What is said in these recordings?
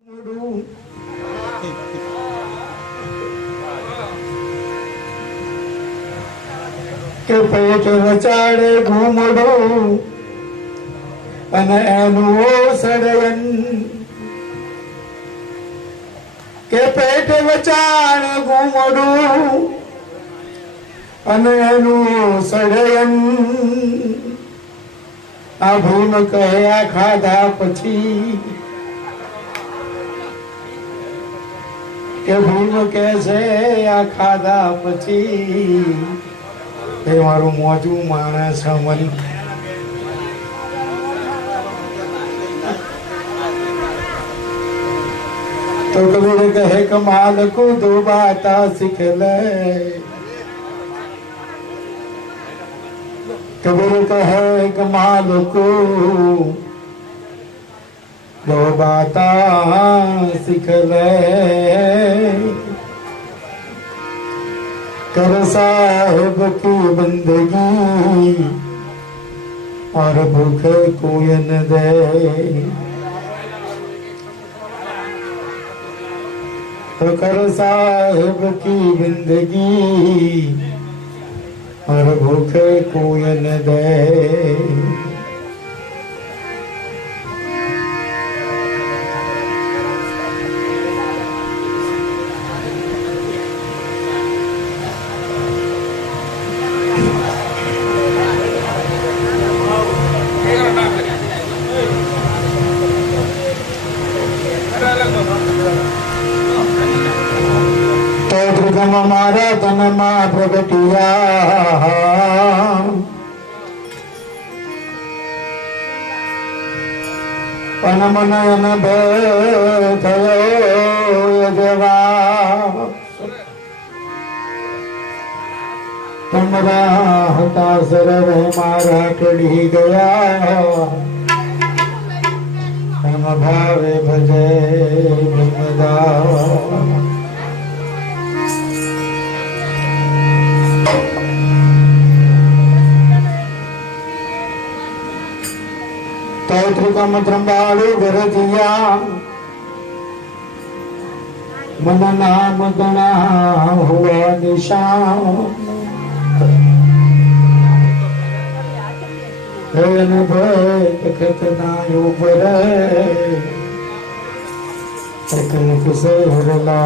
કે પેટ વચાડે ઘૂમડું અને એનું ઓસડયન કે પેટ વચાડ ઘૂમડું અને એનું ઓસડયન આ ભૂમ કયા ખાધા પછી કે ભૂમ કે છે આ ખાધા પછી એ મારું મોજું માણસ મન તો કબીર કહે કમાલ કો દો બાતા सीख ले कबीर कहे कमाल को दो बाता सीख ले कर साहिब की बंदगी और भूखे कोई न दे तो कर साहिब की बंदगी और भूखे कोई न दे मारा तन मां प्रगटिया पन मन थयो जवा तमरा हता सरव मारा टળી ગયા तम भावे भजे ब्रह्मदा त्रिकम त्र्यंबालु गरजिया मन नाम गणा हुआ निशान भक्त नायो पर कुसे हरला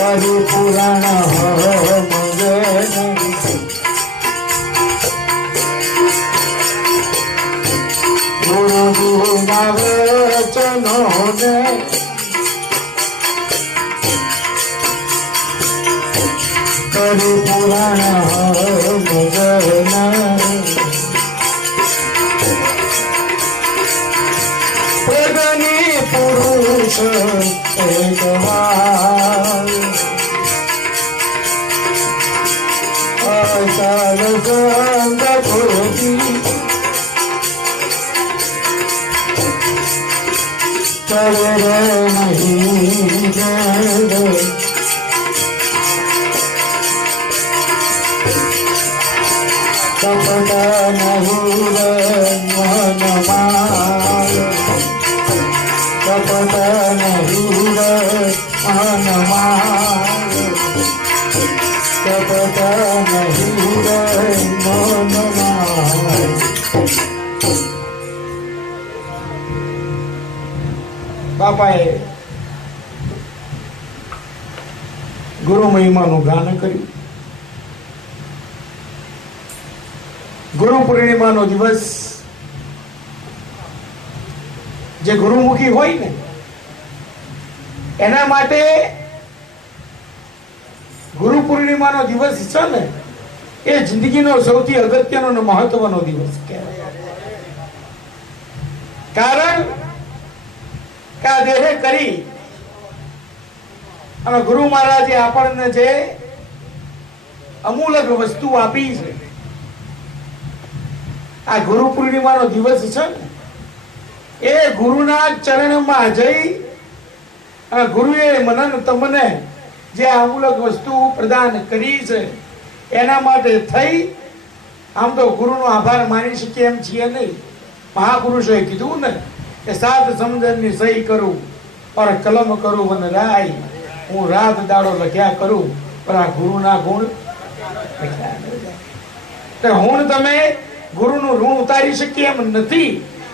परिपूर्ण हो मगे આવે વચનો ને કરી પુરાણ પ્રગની પુરુષ એકવાર અચાલ ગંગ ભોગી ચરે નહીં કપટ નહીં મનમાં કપટ નહીં મનમાં કપટ નહીં મનમાં. બાપાએ ગુરુ મહિમાનું ગાન કર્યું. ગુરુ પૂર્ણિમાનો દિવસ જે ગુરુમુખી હોય ને એના માટે ગુરુ પૂર્ણિમાનો દિવસ છે ને એ જિંદગીનો સૌથી અગત્યનો અને મહત્વનો દિવસ કહેવાય. કારણ કે આ દેહે કરી અને ગુરુ મહારાજે આપણને જે અમૂલક વસ્તુ આપી છે, આ ગુરુ પૂર્ણિમાનો દિવસ છે ને એ ગુરુના ચરણમાં જઈ અને ગુરુએ મનન તમને જે અમૂલક વસ્તુ પ્રદાન કરી છે એના માટે થઈ આમ તો ગુરુનો આભાર માની શકીએ એમ છીએ નહીં. મહાપુરુષોએ કીધું ને કે 7 સમુદ્રની સહી કરું और કલમ કરું વન રાય, હું રાત દાડો લખ્યા કરું પણ આ ગુરુના ગુણ લખ્યા. હું તમે ગુરુનું ઋણ ઉતારી શકીએ એમ નથી,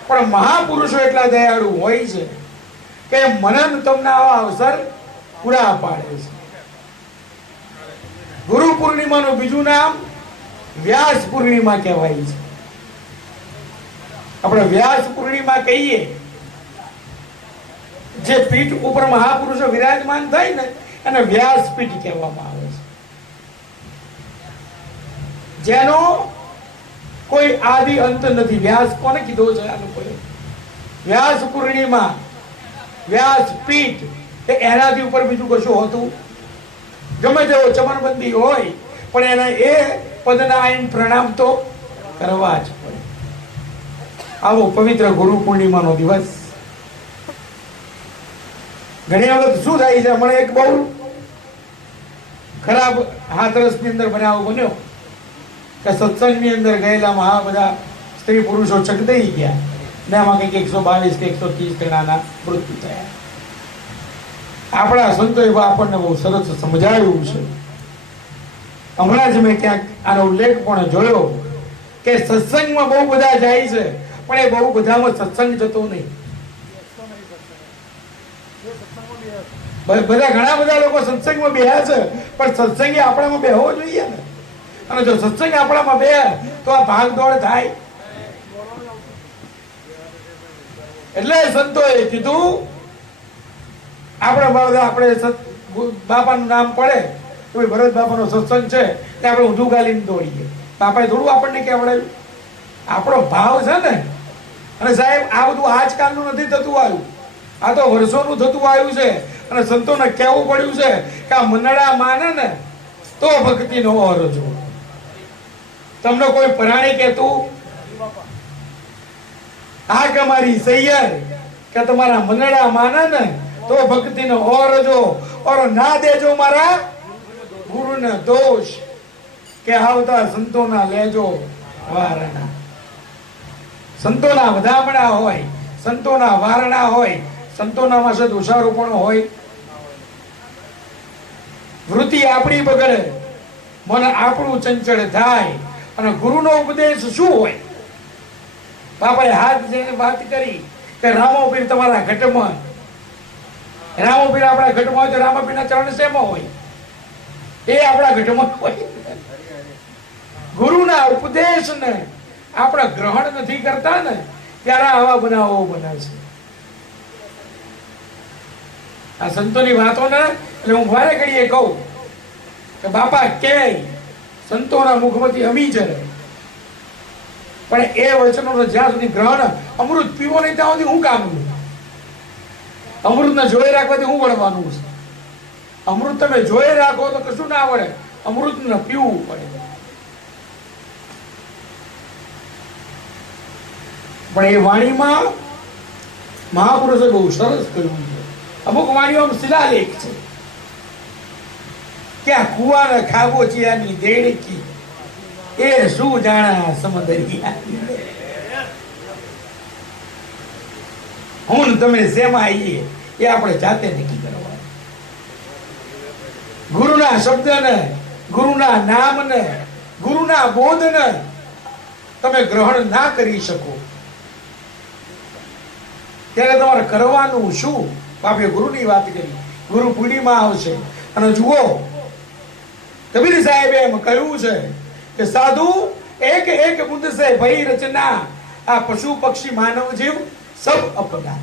પણ મહાપુરુષો એટલા દયાળુ હોય છે કે મનન તમને આવા અવસર પૂરા પાડે છે. ગુરુ પૂર્ણિમાનું બીજું નામ વ્યાસ પૂર્ણિમા કહેવાય છે. આપણે વ્યાસ પૂર્ણિમા કહીએ જે પીઠ ઉપર મહાપુરુષો વિરાજમાન થાય ને એને વ્યાસપીઠ કહેવામાં આવે છે, જેનો કોઈ આદિ અંત નથી. વ્યાસ કોને કીધો છે આ લોકોએ? વ્યાસ પૂર્ણિમા, વ્યાસપીઠ એનાથી ઉપર બીજું કશું હોતું ગમે તેવો ચમનબંધી હોય પણ એને એ પદના આઈન પ્રણામ તો કરવા જ પડે. આવો પવિત્ર ગુરુ પૂર્ણિમાનો દિવસ. ઘણી વખત શું થાય છે, હમણાં એક બહુ ખરાબ હાથરસની અંદર બનાવ બન્યો કે સત્સંગની અંદર ગયેલા મહા બધા સ્ત્રી પુરુષો ચકદાઈ ગયા ને આમાં કંઈક 122 કે 130 જણાના મૃત્યુ થયા. આપણા સંતોએ આપણને બહુ સરસ સમજાવ્યું છે. હમણાં જ મેં ક્યાંક આનો ઉલ્લેખ પણ જોયો કે સત્સંગમાં બહુ બધા જાય છે પણ એ બહુ બધામાં સત્સંગ જતો નહીં. બધા ઘણા બધા લોકો સત્સંગમાં બેહ્યા છે પણ સત્સંગે આપણામાં બેહવો જોઈએ ને. અને જો સત્સંગ આપણામાં બે તો આ ભાગ દોડ થાય. એટલે સંતોએ કીધું આપણે બાપાનું નામ પડે તો ભરત બાપાનો સત્સંગ છે કે આપણે ઊંધું ગાલીને દોડીએ. બાપાએ થોડું આપણને કહેવડાવ્યું. આપણો ભાવ છે ને. અને સાહેબ આ બધું આજકાલનું નથી થતું આવ્યું, આ તો વર્ષોનું થતું આવ્યું છે. અને સંતોને કહેવું પડ્યું છે કે આ મનડા માને ને તો ભક્તિનો અરજો. તમને કોઈ પરાણી કહેતું આ કે મારી સૈયર કે તમારા મનડા માને ને તો ભક્તિનો અરજો ઓર ના દેજો મારા ગુરુને દોષ કે આવતા સંતોના લેજો વારણા. સંતોના વધામણા હોય, સંતોના વારણા હોય, સંતોનામાં છે દોષારોપણ હોય. વૃત્તિ આપણી બગડે, મન આપણું ચંચળ થાય. અને ગુરુનો ઉપદેશ શું હોય? બાપાએ હાથ જઈને વાત કરી કે રામોપીર તમારા ઘટમાં, રામોપીર આપણા ઘટમાં હોય તો રામોપીરના ચરણ શેમાં હોય? એ આપણા ઘટમાં હોય. ગુરુના ઉપદેશને આપણે ગ્રહણ નથી કરતા ને ત્યારે આવા બનાવો બને છે. આ સંતોની વાતો ને એટલે હું વારે ઘડીએ કહું કે બાપા કે સંતોના મુખમાંથી અમી જરે, પણ એ વચનોનો જ્યાં સુધી ગ્રહણ અમૃત પીવો નહીં ત્યાં સુધી હું કામનું? અમૃતને જોઈ રાખવાથી હું વળવાનું છે? અમૃત તમે જોઈ રાખો તો કશું ના વળે, અમૃતને પીવું પડે. પણ એ વાણીમાં મહાપુરુષે બહુ સરસ કહ્યું છે. અમુક વાણીઓ શિલાલેખ છે કે આ કુવાને ખાબોચિયાની દેડકી એ શું જાણા સમંદરિયા, હું તમે શેમાં આવીએ એ આપણે જાતે નક્કી કરવા. ગુરુના શબ્દને, ગુરુના નામને, ગુરુના બોધને તમે ગ્રહણ ના કરી શકો ત્યારે તમારે કરવાનું શું? બાપે ગુરુની વાત કરી. ગુરુ પૂર્ણિમા આવશે અને જુઓ કબીર સાહેબે એમ કહ્યું છે કે સાધુ એક એક બુંદ સે ભઈ રચના, આ પશુ પક્ષી માનવ જીવ સબ અપના.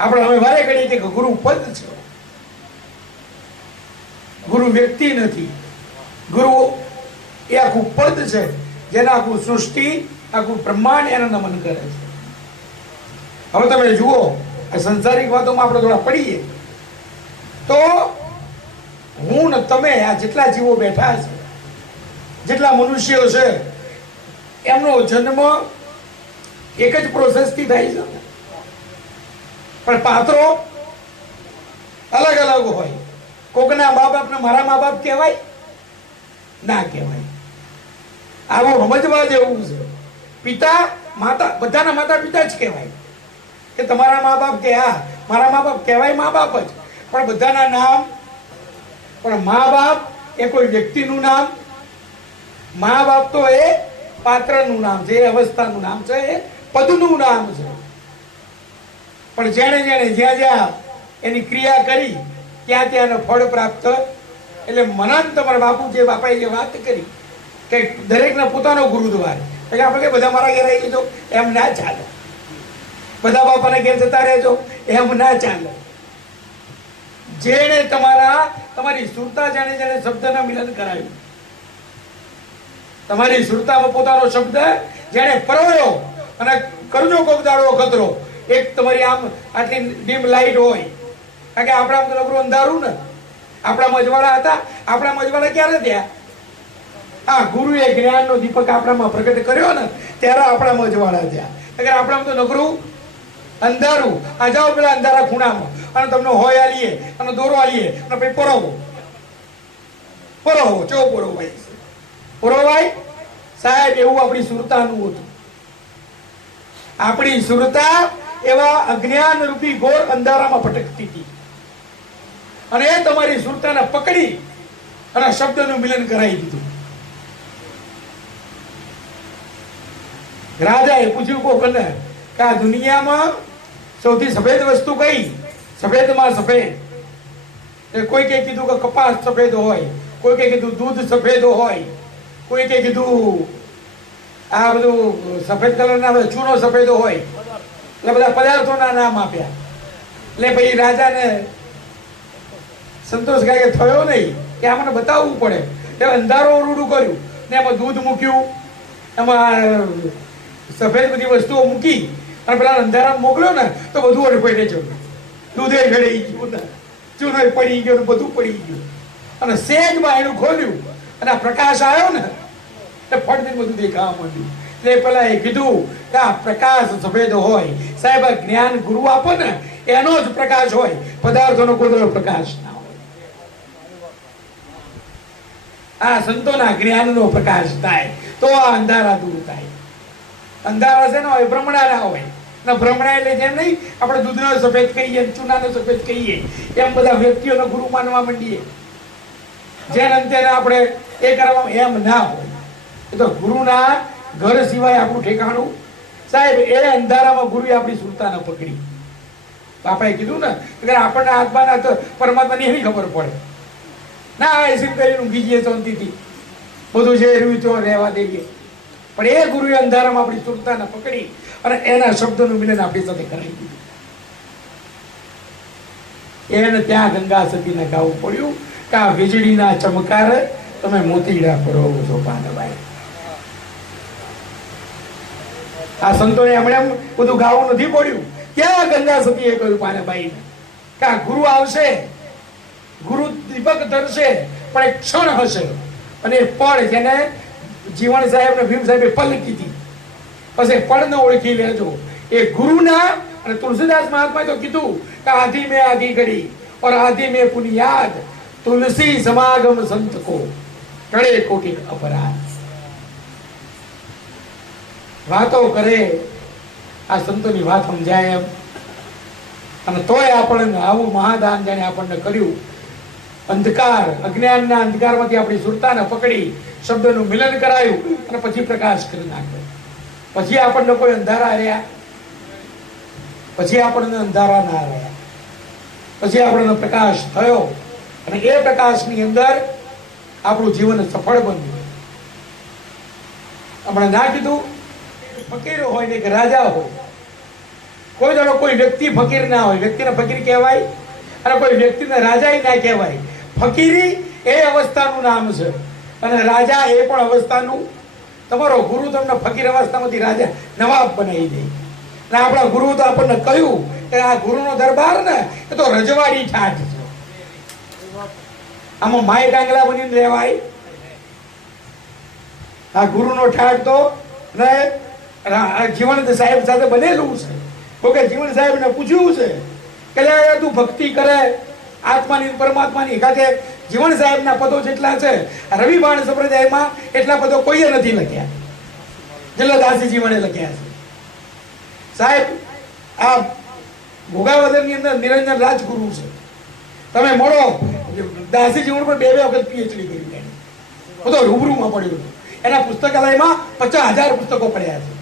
આપણે હવે વારે ઘડીએ કે ગુરુ પદ છે. ગુરુ વ્યક્તિ નથી, ગુરુ એ આખું પદ છે જેના આખું સૃષ્ટિ, આખું બ્રહ્માંડ એને નમન કરે છે. હવે તમે જુઓ સંસારિક વાતોમાં આપણે થોડા પડીએ તો હું ને તમે આ જેટલા જીવો બેઠા છે, જેટલા મનુષ્યો છે, એમનો જન્મ એક જ પ્રોસેસથી થાય છે, પણ પાત્રો અલગ અલગ હોય. કોકના મા બાપને મારા મા બાપ કહેવાય ના કહેવાય. આવું સમજવા જેવું છે. પિતા માતા બધાના માતા પિતા જ કહેવાય કે તમારા મા બાપ કે હા મારા મા બાપ કહેવાય મા બાપ જ, પણ બધાના નામ. પણ મા બાપ એ કોઈ વ્યક્તિનું નામ, મા બાપ તો એ પાત્રનું નામ છે, એ અવસ્થાનું નામ છે, એ પદનું નામ છે. પણ જેણે જેણે જ્યાં જ્યાં એની ક્રિયા કરી ત્યાં ત્યાં એનો ફળ પ્રાપ્ત. એટલે મનન તમારા બાપુ જે બાપાએ જે વાત કરી કે દરેકને પોતાનો ગુરુદ્વાર, એટલે આપણે કે બધા મારા ઘેર આવી જજો એમ ના ચાલે, બધા બાપાના ઘેર જતા રહેજો એમ ના ચાલે. જેણે તમારી સુરતા જેણે જેણે શબ્દના મિલન કરાવ્યું, તમારી સુરતામાં પોતાનો શબ્દ જેણે પરોયો અને કરજો કોક દાડો ખતરો. એક તમારી આમ આટલી ડીમ લાઈટ હોય, કારણ કે આપણા તો નબળું અંધારું ને. આપણા મજવાળા હતા, આપણા મજવાળા ક્યારે થયા? હા, ગુરુએ જ્ઞાનનો દીપક આપણામાં પ્રગટ કર્યો ને ત્યારે આપણા મજવાળા થયા. અગર આપણામાં તો નબળું અંધારું. આ જાઓ પેલા અંધારા ખૂણામાં અને તમને હોય આલીએ અને દોરો આલીએ અને પછી પરોવો ચો પરોવાય સાહેબ. એવું આપણી સુરતાનું હતું. આપણી સુરતા એવા અજ્ઞાન રૂપી ઘોર અંધારામાં ભટકતી હતી અને એ તમારી સુરતાને પકડી અને શબ્દનું મિલન કરાવી દીધું. રાજાએ પૂછ્યું કોકને કે આ દુનિયામાં સૌથી સફેદ વસ્તુ કઈ? સફેદમાં સફેદ. કોઈ કે કીધું કે કપાસ સફેદ હોય, કોઈ કે કીધું દૂધ સફેદ હોય, કોઈ કે કીધું આ બધું સફેદ કલરના ચૂનો સફેદ હોય. એટલે બધા પદાર્થોના નામ આપ્યા. એટલે ભાઈ રાજાને સંતોષ કાંઈ થયો નહીં કે આ મને બતાવવું પડે. એટલે અંધારો રૂડું કર્યું ને એમાં દૂધ મૂક્યું, એમાં સફેદ બધી વસ્તુઓ મૂકી અને પેલા અંધારા મોકલ્યો ને તો બધું અડફેટે જવું. દૂધે ઘડાઈ ગયું, ચૂનો પડી ગયો, બધું પડી ગયું. અને સેજ બાયણું ખોલ્યું અને આ પ્રકાશ આવ્યો ને એટલે ફટ બધું દેખાવા માંડ્યું. એટલે પેલા એ કીધું કે આ પ્રકાશ સફેદ હોય સાહેબ, જ્ઞાન ગુરુ આપો ને એનો જ પ્રકાશ હોય, પદાર્થોનો કોઈ પ્રકાશ ના હોય. આ સંતોના જ્ઞાનનો પ્રકાશ થાય તો આ અંધારા દૂર થાય. અંધારા છે ને હોય ભ્રમણા ના હોય. ભ્રમણા એટલે જેમ નહીં આપણે દૂધનો સફેદ કહીએ, ચૂનાનો સફેદ કહીએ, એમ બધા વ્યક્તિઓનો ગુરુ માનવા માંડીએ. જેને અંતે આપણે એ કરવા એમ ના હોય. એ તો ગુરુના ઘર સિવાય આપણું ઠેકાણું સાહેબ. એ અંધારામાં ગુરુએ આપણી સુરતાને પકડી. બાપાએ કીધું ને કે આપણને આત્માના તો પરમાત્માની એની ખબર પડે ના. એસી કરીને ઊંઘી જઈએ શાંતિથી, બધું જે રહ્યું તો રહેવા દઈએ. પણ એ ગુરુએ અંધારામાં આપણી સુરતાને પકડી અને એના શબ્દોનું મિલન આપણી સાથે કરાવી દીધું. એને ત્યાં ગંગા સતીને ગાવું પડ્યું કે આ વીજળીના ચમકાર તમે મોતીડા પરોવો છો પાનભાઈ. આ સંતોને એમણે એમ બધું ગાવું નથી પડ્યું. ત્યાં ગંગા સતીએ કહ્યું પાનભાઈ કે આ ગુરુ આવશે, ગુરુ દીપક ધરશે, પણ એક ક્ષણ હશે અને એ પળ જેને જીવણ સાહેબ ને ભીમ સાહેબે પલ કીધી, પછી પળને ઓળખી લેજો. એ ગુરુના અને તુલસીદાસ મહાત્માએ તો કીધું કે આધિ મેં આધિ ઘડી और आदि में पुनियाद तुलसी समागम संत को टळे कोटि अपराध. વાતો કરે આ સંતોની વાત સમજાય એમ, અને તોય આપણને આવું મહાદાન જાણે આપણને કર્યું. અંધકાર અજ્ઞાનના અંધકારમાંથી આપણી સુરતાને પકડી શબ્દનું મિલન કરાયું અને પછી પ્રકાશ કરી નાખ્યો. પછી આપણને કોઈ અંધારા રહ્યા, પછી આપણને અંધારા ના રહ્યા, પછી આપણને પ્રકાશ થયો અને એ પ્રકાશની અંદર આપણું જીવન સફળ બન્યું. આપણે ના કીધું ફકીર હોય ને કે રાજા હોય, કોઈ દાડો કોઈ વ્યક્તિ ફકીર ના હોય. વ્યક્તિને ફકીર કહેવાય અને કોઈ વ્યક્તિને રાજા ના કહેવાય. ફકીરી એ અવસ્થાનું નામ છે અને રાજા એ પણ અવસ્થાનું. તમારો ગુરુ તમને ફકીર અવસ્થામાંથી રાજા નવાબ બનાવી દે. અને આપણા ગુરુ તો આપણને કહ્યું કે આ ગુરુનો દરબાર ને એ તો રજવાડી ઠાઠ છે. આમાં માય ડાંગલા બનીને રહેવાય. આ ગુરુનો ઠાઠ તો જીવન સાહેબ સાથે બનેલું છે. તો કે જીવન સાહેબ ને પૂછ્યું છે કે તું ભક્તિ કરે આત્માની પરમાત્માની, કાકે જીવન સાહેબ ના પદો જેટલા છે રવિબાણ સંપ્રદાયમાં એટલા પદો કોઈએ નથી લખ્યા જેટલા દાસી જીવને લખ્યા છે. સાહેબ આ ભોગાવદર ની અંદર નિરંજન રાજગુરુ છે. તમે મળો દાસી જીવન પર 2 વખત પીએચડી કરી. બધો રૂબરૂમાં પડ્યું. એના પુસ્તકાલયમાં 50,000 પુસ્તકો પડ્યા છે.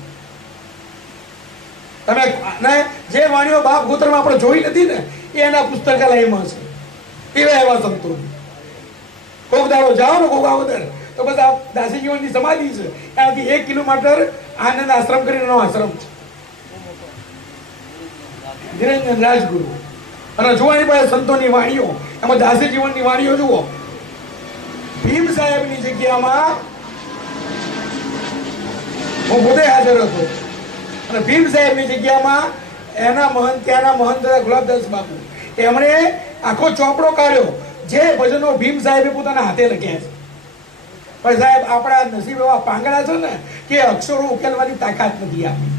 તમે જે વાણીઓ બાપ ગોત્રમાં આપણે જોઈ નથી ને એ એના પુસ્તકાલયમાં છે. એવા એવા સંતો કોક દાડો જાઓ ને ભોગાવદર તો બસ આ દાસી જીવનની સમાધિ છે. એનાથી 1 કિલોમીટર આનંદ આશ્રમ કરીને આશ્રમ છે નિરંજન રાજગુરુ. અને જોવાની પાસે સંતોની વાણીઓ, એમાં દાસી જીવનની વાણીઓ જુઓ. ભીમ સાહેબની જગ્યામાં હું પોતે હાજર હતો અને ભીમ સાહેબની જગ્યામાં એના મહંત, ત્યાંના મહંત ગુલાબદાસ બાપુ, એમણે આખો ચોપડો કાઢ્યો જે ભજનો ભીમ સાહેબે પોતાના હાથે લખ્યા છે. પણ સાહેબ આપણા નસીબ એવા પાંગડા છે ને કે અક્ષરો ઉકેલવાની તાકાત નથી આપી.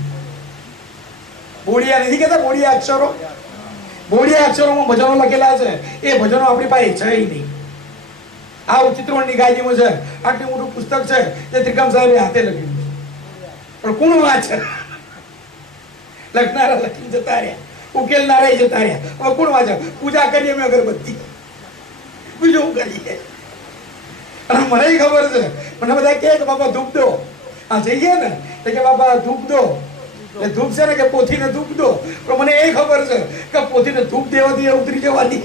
બોડિયા નથી કહેતા, બોડિયા અક્ષરો, બોડિયા અક્ષરોમાં ભજનો લખેલા છે. એ ભજનો આપણી પાસે છે નહીં. આ ચિત્રોણની ગાદીમાં છે, આટલું મોટું પુસ્તક છે જે ત્રિકમ સાહેબે હાથે લખ્યું છે. પણ કોણ વાંચે? લખનારા લખી જતા રહ્યા, ઉકેલનારા જતા રહ્યા. હવે કોણ વાંચે? પૂજા કરીએ અમે અગરબત્તી, બીજું કરીએ. અને મને ખબર છે, મને બધા કહે કે બાપા ધૂપ દો. આ જઈએ ને તો કે બાપા ધૂપ દો. એ ધૂપ છે ને કે પોથીને ધૂપ દો. પણ મને એ ખબર છે કે પોથીને ધૂપ દેવાથી એ ઉતરી જવાની,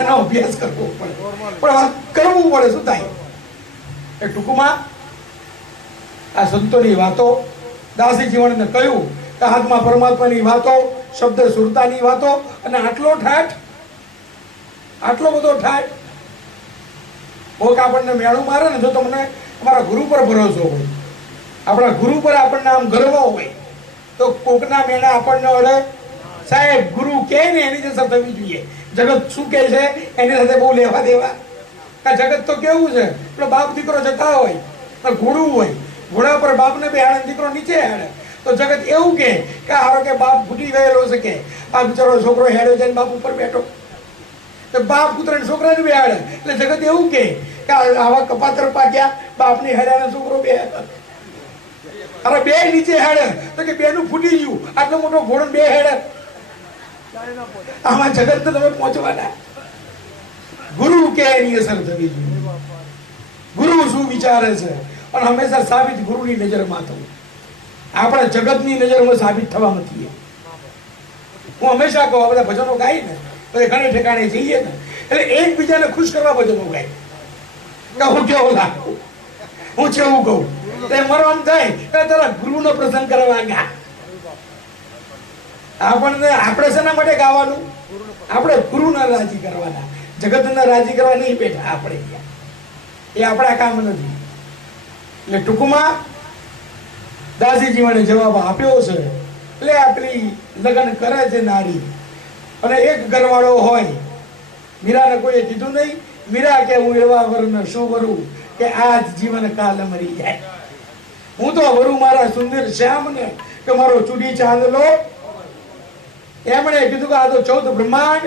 એનો અભ્યાસ કરવો પડે. પણ વાત કરવું પડે, શું થાય? એ ટૂંકમાં આ સંતોની વાતો, દાસી જીવનને કહ્યું કે આત્મા પરમાત્માની વાતો, શબ્દ સુરતાની વાતો, અને આટલો ઠાઠ, આટલો બધો ઠાઠ. કોક આપણને મેળું મારે ને, જો તમને અમારા ગુરુ પર ભરોસો હોય, આપણા ગુરુ પર આપણને આમ ગર્વ હોય, તો કોકના મેળા આપણને અડે. સાહેબ ગુરુ કહે ને એની જે અસર થવી જોઈએ. જગત શું કહે છે એની સાથે બહુ લેવા દેવા. આ જગત તો કેવું છે, પેલો બાપ દીકરો જતા હોય, ઘોડું હોય, ઘોડા પર બાપને બેહાડે, દીકરો નીચે હેડે, તો જગત એવું કે હારો કે બાપ ફૂટી ગયેલો છે, કે આ બિચારો છોકરો હેડ્યો છે બાપ ઉપર બેઠો. તો બાપ પુત્રને છોકરાને બેહાડે એટલે જગત એવું કે આવા કપાતર પાક્યા, બાપની હેડાને છોકરો બે. અરે બે નીચે હેડે તો કે બેનું ફૂટી ગયું, આટલો મોટો ઘોડો બે હેડે. આમાં જગત તો તમે પહોંચવાના. ગુરુ કે એની અસર થવી જોઈએ. ગુરુ શું વિચારે છે, અને હંમેશા સાબિત ગુરુની નજરમાં થવું. આપણા જગતની નજરમાં સાબિત થવા નથી. હું હંમેશા કહું, આ બધા ભજનો ગાય ને, બધા ઘણી ઠેકાણે જઈએ ને, એટલે એકબીજાને ખુશ કરવા ભજનો ગાય. હું કેવું લાગુ, હું કેવું કહું, તે મરવાનું થાય કે તારા ગુરુનો પ્રસંગ કરવા ગયા. આપણને આપણે શેના માટે ગાવાનું? આપણે ગુરુને રાજી કરવાના, જગતને રાજી કરવા નહીં બેઠા આપણે. એ આપણા કામ નથી. એટલે ટૂંકમાં દાસીજી મને જવાબ આપ્યો છે. એટલે આપણી લગ્ન કરે છે નારી, અને એક ઘરવાળો હોય. મીરાને કોઈએ કીધું નહીં, મીરા કે હું એવા વરને શું કરું કે આજ જીવન કાલ મરી જાય. હું તો વરું મારા સુંદર શ્યામને કે મારો ચૂડી ચાંદલો. એમણે કીધું કે આ તો 14 બ્રહ્માંડ,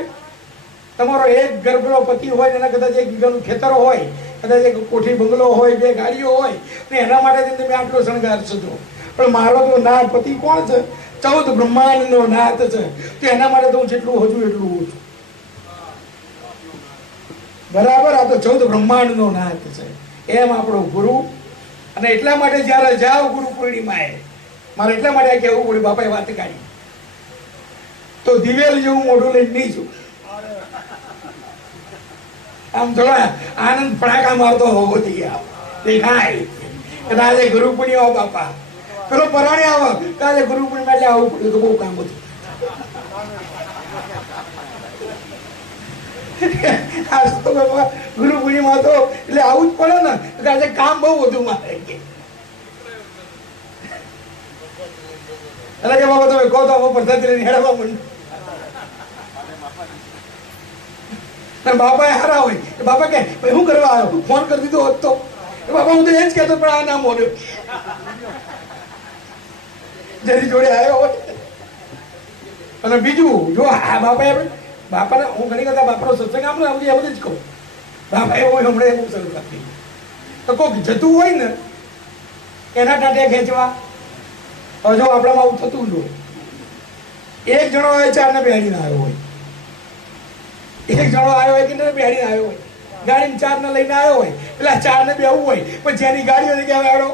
તમારો એક ગર્ભનો પતિ હોય, એના કદાચ એક વીઘાનું ખેતર હોય, કદાચ એક કોઠી બંગલો હોય, 2 ગાડીઓ હોય, ને એના માટે તમે આટલો શણગાર છો. પણ મારો તો નાથ પતિ કોણ છે? 14 બ્રહ્માંડનો નાથ છે. તો એના માટે તો હું જેટલું હજુ એટલું ઓછું. બરાબર? આ તો 14 બ્રહ્માંડનો નાથ છે. એમ આપણો ગુરુ. અને એટલા માટે જયારે જાઓ ગુરુ પૂર્ણિમાએ, મારે એટલા માટે કહેવું પડ્યું, બાપાએ વાત કાઢી તો દિવેલ જેવું મોઢું લઈને નહીં છું. આમ થોડા આનંદ ફડાકા મારતો હોવો જોઈએ. દેખાય કે આજે ગુરુ પૂર્ણિમા બાપા, પેલો પરાણે આવો કે આજે ગુરુ પૂર્ણિમા એટલે આવું પડ્યું તો બહુ કામ હતું. ગુરુ પૂર્ણિમા તો એટલે આવું જ પડે ને, આજે કામ બહુ વધુ મારે. એટલે કે બાબા તમે કહો તો પ્રસાદ હેડવા માંડો. બાપા હારા હોય, બાપા કે શું કરવા આવ્યો? ફોન કરી દીધો હોત તો. બાપા હું તો એ જ કહેતો, પણ આ ના મોડ્યો. જેની જોડે આવ્યો હોય. અને બીજું જો આ બાપાએ બાપાને હું ઘણી કરતા બાપાનો સત્સંગ આમ ને બધું જ કહું. બાપા એવું હમણાં એવું શરૂ રાખી તો કોઈક જતું હોય ને એના ટાંટિયા ખેંચવા. હવે જો આપણામાં આવું થતું જ હોય. એક જણો હોય 4 ને બેહાડીને આવ્યો હોય, એક જણો આવ્યો હોય કે બેહાડીને આવ્યો હોય, ગાડીને 4 ને લઈને આવ્યો હોય, પેલા 4 ને બેહવું હોય, પણ જેની ગાડી હોય કે આવડો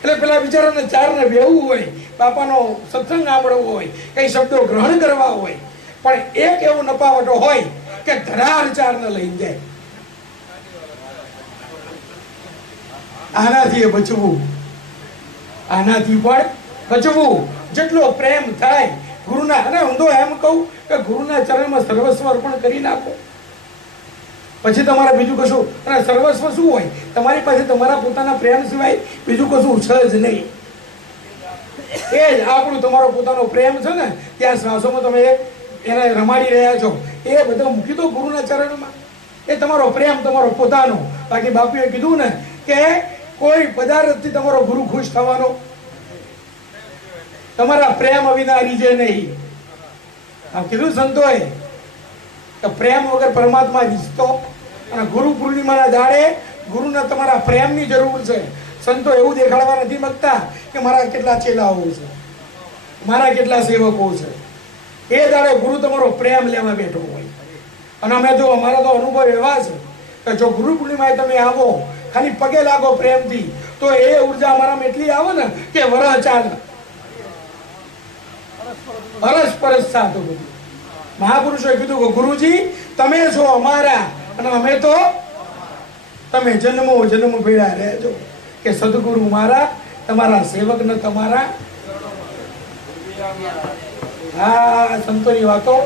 એટલે પેલા બિચારાને 4 ને બેહવું હોય, બાપાનો સત્સંગ સાંભળવો હોય, કઈ શબ્દો ગ્રહણ કરવા હોય, પણ એક એવો નપાવટો હોય કે ધરાર 4 ને લઈને જાય. આનાથી એ બચવું, આનાથી પણ બચવું. જેટલો પ્રેમ થાય ગુરુના, અને હું તો એમ કહું કે ગુરુના ચરણમાં સર્વસ્વ અર્પણ કરી નાખો, પછી તમારે બીજું કશું. અને સર્વસ્વ શું હોય? તમારી પાસે તમારા પોતાના પ્રેમ સિવાય બીજું કશું છે જ નહીં. એ જ આપણું તમારો પોતાનો પ્રેમ છે ને, ત્યાં શ્વાસોમાં તમે એને રમાડી રહ્યા છો, એ બધો મૂકી દો ગુરુના ચરણમાં. એ તમારો પ્રેમ તમારો પોતાનો. બાકી બાપુએ કીધું ને કે કોઈ પદાર્થથી તમારો ગુરુ ખુશ થવાનો, તમારા પ્રેમ વિના રીજે નહીં. આ કીધું સંતોએ કે પ્રેમ વગર પરમાત્મા રીઝતો. અને ગુરુ પૂર્ણિમાના દાડે ગુરુને તમારા પ્રેમની જરૂર છે. સંતો એવું દેખાડવા નથી માંગતા કે મારા કેટલા ચેલાઓ છે, મારા કેટલા સેવકો છે. એ દાડે ગુરુ તમારો પ્રેમ લેવા બેઠો હોય. અને અમે જો અમારા તો અનુભવ એવા છે કે જો ગુરુ પૂર્ણિમાએ તમે આવો, ખાલી પગે લાગો પ્રેમથી, તો એ ઉર્જા અમારામાં એટલી આવે ને કે વરહ ચાલે, અરસ પરસ સાધુ. બધું મહાપુરુષોએ કીધું કે ગુરુજી તમે છો અમારા અને અમે તો તમે જન્મો જન્મ ભેળા રહેજો. કે સદગુરુ મારા, તમારા સેવક ને તમારા. હા, સંતોની વાતો.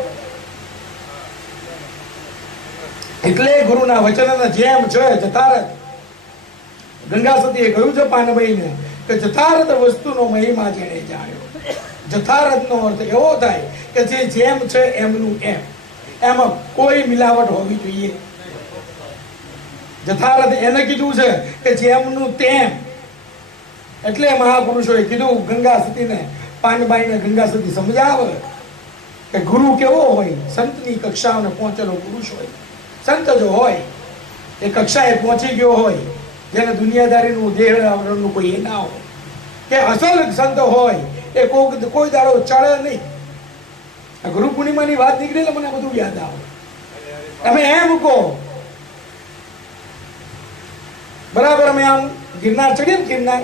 એટલે ગુરુના વચનના જેમ છે જતારત. ગંગા સતીએ કહ્યું છે પાનભાઈને કે જતારત વસ્તુનો મહિમા જેણે જાણ્યો. જતારત નો અર્થ એવો થાય કે જે જેમ છે એમનું એમ, એમાં કોઈ મિલાવટ હોવી જોઈએ. જતારત એને કીધું છે કે જેમનું તેમ. એટલે મહાપુરુષોએ કીધું ગંગા સતીને, પાનબાઈને ગંગા સતી સમજાવે કે ગુરુ કેવો હોય? સંતની કક્ષાઓને પહોંચેલો પુરુષ હોય. સંત જો હોય એ કક્ષાએ પહોંચી ગયો હોય, જેને દુનિયાદારીનું દેહ આવરણનું કોઈ એ ના હોય, કે અસલ સંત હોય એ કોઈ દાડો ચડે નહીં. ગુરુ પૂર્ણિમાની વાત નીકળી એટલે મને બધું યાદ આવે. તમે એમ કહો બરાબર, અમે આમ ગિરનાર ચડીએ ને, ગિરનાર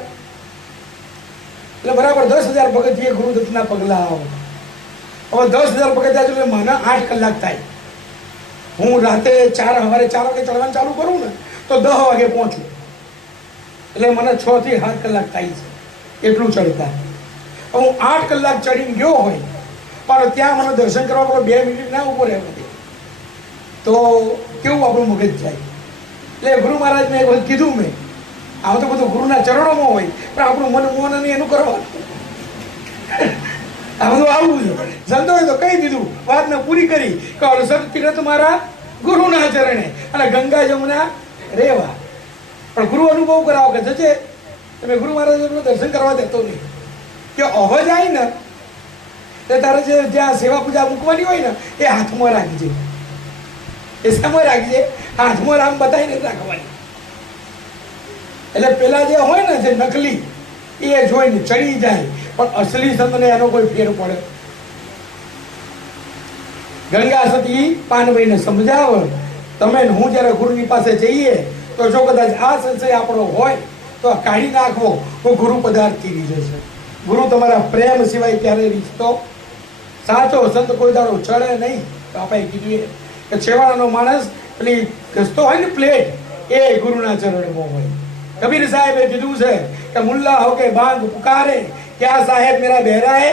એટલે બરાબર 10,000 પગથિયે ગુરુદત્તના પગલા આવે. હવે 10,000 પગથિયા એટલે મને 8 કલાક થાય. હું રાતે 4 સવારે 4 વાગે ચડવાનું ચાલુ કરું ને તો 10 વાગે પહોંચું, એટલે મને 6 થી 7 કલાક થાય છે એટલું ચડતા. હું 8 કલાક ચડીને ગયો હોય પણ ત્યાં મને દર્શન કરવા પર 2 મિનિટ ના ઉભો રહેવા દે તો કેવું આપણું મગજ જાય. એટલે ગુરુ મહારાજને એક વખત કીધું મેં, આમ તો બધું ગુરુના ચરણોમાં હોય પણ આપણું મન મોન નહીં એનું કરવાનું. આ બધું આવું છે. સંતોએ તો કહી દીધું, વાતને પૂરી કરી કે અલસર તીરથ મારા ગુરુના ચરણે અને ગંગા જમુના રેવા. પણ ગુરુ અનુભવ કરાવો કે જજે તમે ગુરુ મહારાજનું દર્શન કરવા દેતો નહીં. કે અહો જાય ને તે તારે જે જ્યાં સેવા પૂજા મૂકવાની હોય ને એ હાથમાં રાખજે, એ સામે રાખજે, હાથમાં રામ બતાવીને રાખવાની. એટલે પેલા જે હોય ને જે નકલી એ જોઈને ચડી જાય પણ અસલી સંતને એનો કોઈ ફેર પડે. ગંગા સતી પાનભાઈને સમજાવ, તમે હું જ્યારે ગુરુની પાસે જઈએ તો જો કદાચ આ સંશય આપણો હોય તો કાઢી નાખવો, તો ગુરુ પદાર્થ થઈ જશે. ગુરુ તમારા પ્રેમ સિવાય ક્યારે રીતતો સાચો સંત કોઈ દાડો ચડે નહીં. તો આપણે કીધું કે છેવાડાનો માણસ પેલી ઘસતો હોય ને પ્લેટ એ ગુરુના ચરણમાં હોય. કબીર સાહેબે કીધું છે કે મુલ્લા હો કે બાંગ પુકારે ક્યાં સાહેબ મેરા બહેરા હે.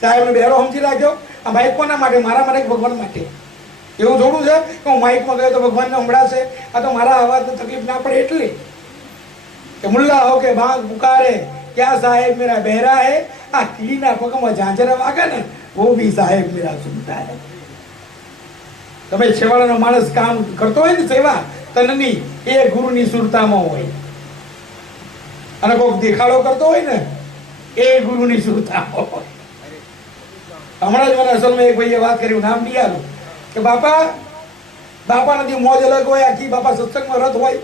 સાહેબનો બહેરો સમજી રાખ્યો. આ માઇક કોના માટે? મારા માટે, ભગવાન માટે. એવું થોડું છે કે હું માઇકમાં ગયો તો ભગવાનને સંભળાશે, આ તો મારા અવાજને તકલીફ ના પડે એટલે. કે મુલ્લા હો કે બાંગ પુકારે ક્યાં સાહેબ મેરા બહેરા હે. આ કીડીના પગમાં ઝાંઝરા વાગે ને વો ભી સાહેબ મેરા સુનતા હે. તમે છેવાડાનો માણસ કામ કરતો હોય ને સેવા તનની, એ ગુરુની સુરતામાં હોય. અને કોઈક દેખાડો કરતો હોય ને એ ગુરુની સુરતામાં હોય. હમણાં જ મને અસલમાં એક ભાઈએ વાત કરી, નામ નહીં આવ્યું, કે બાપા નથી મોજ અલગ હોય, આખી બાપા સત્સંગમાં રથ હોય.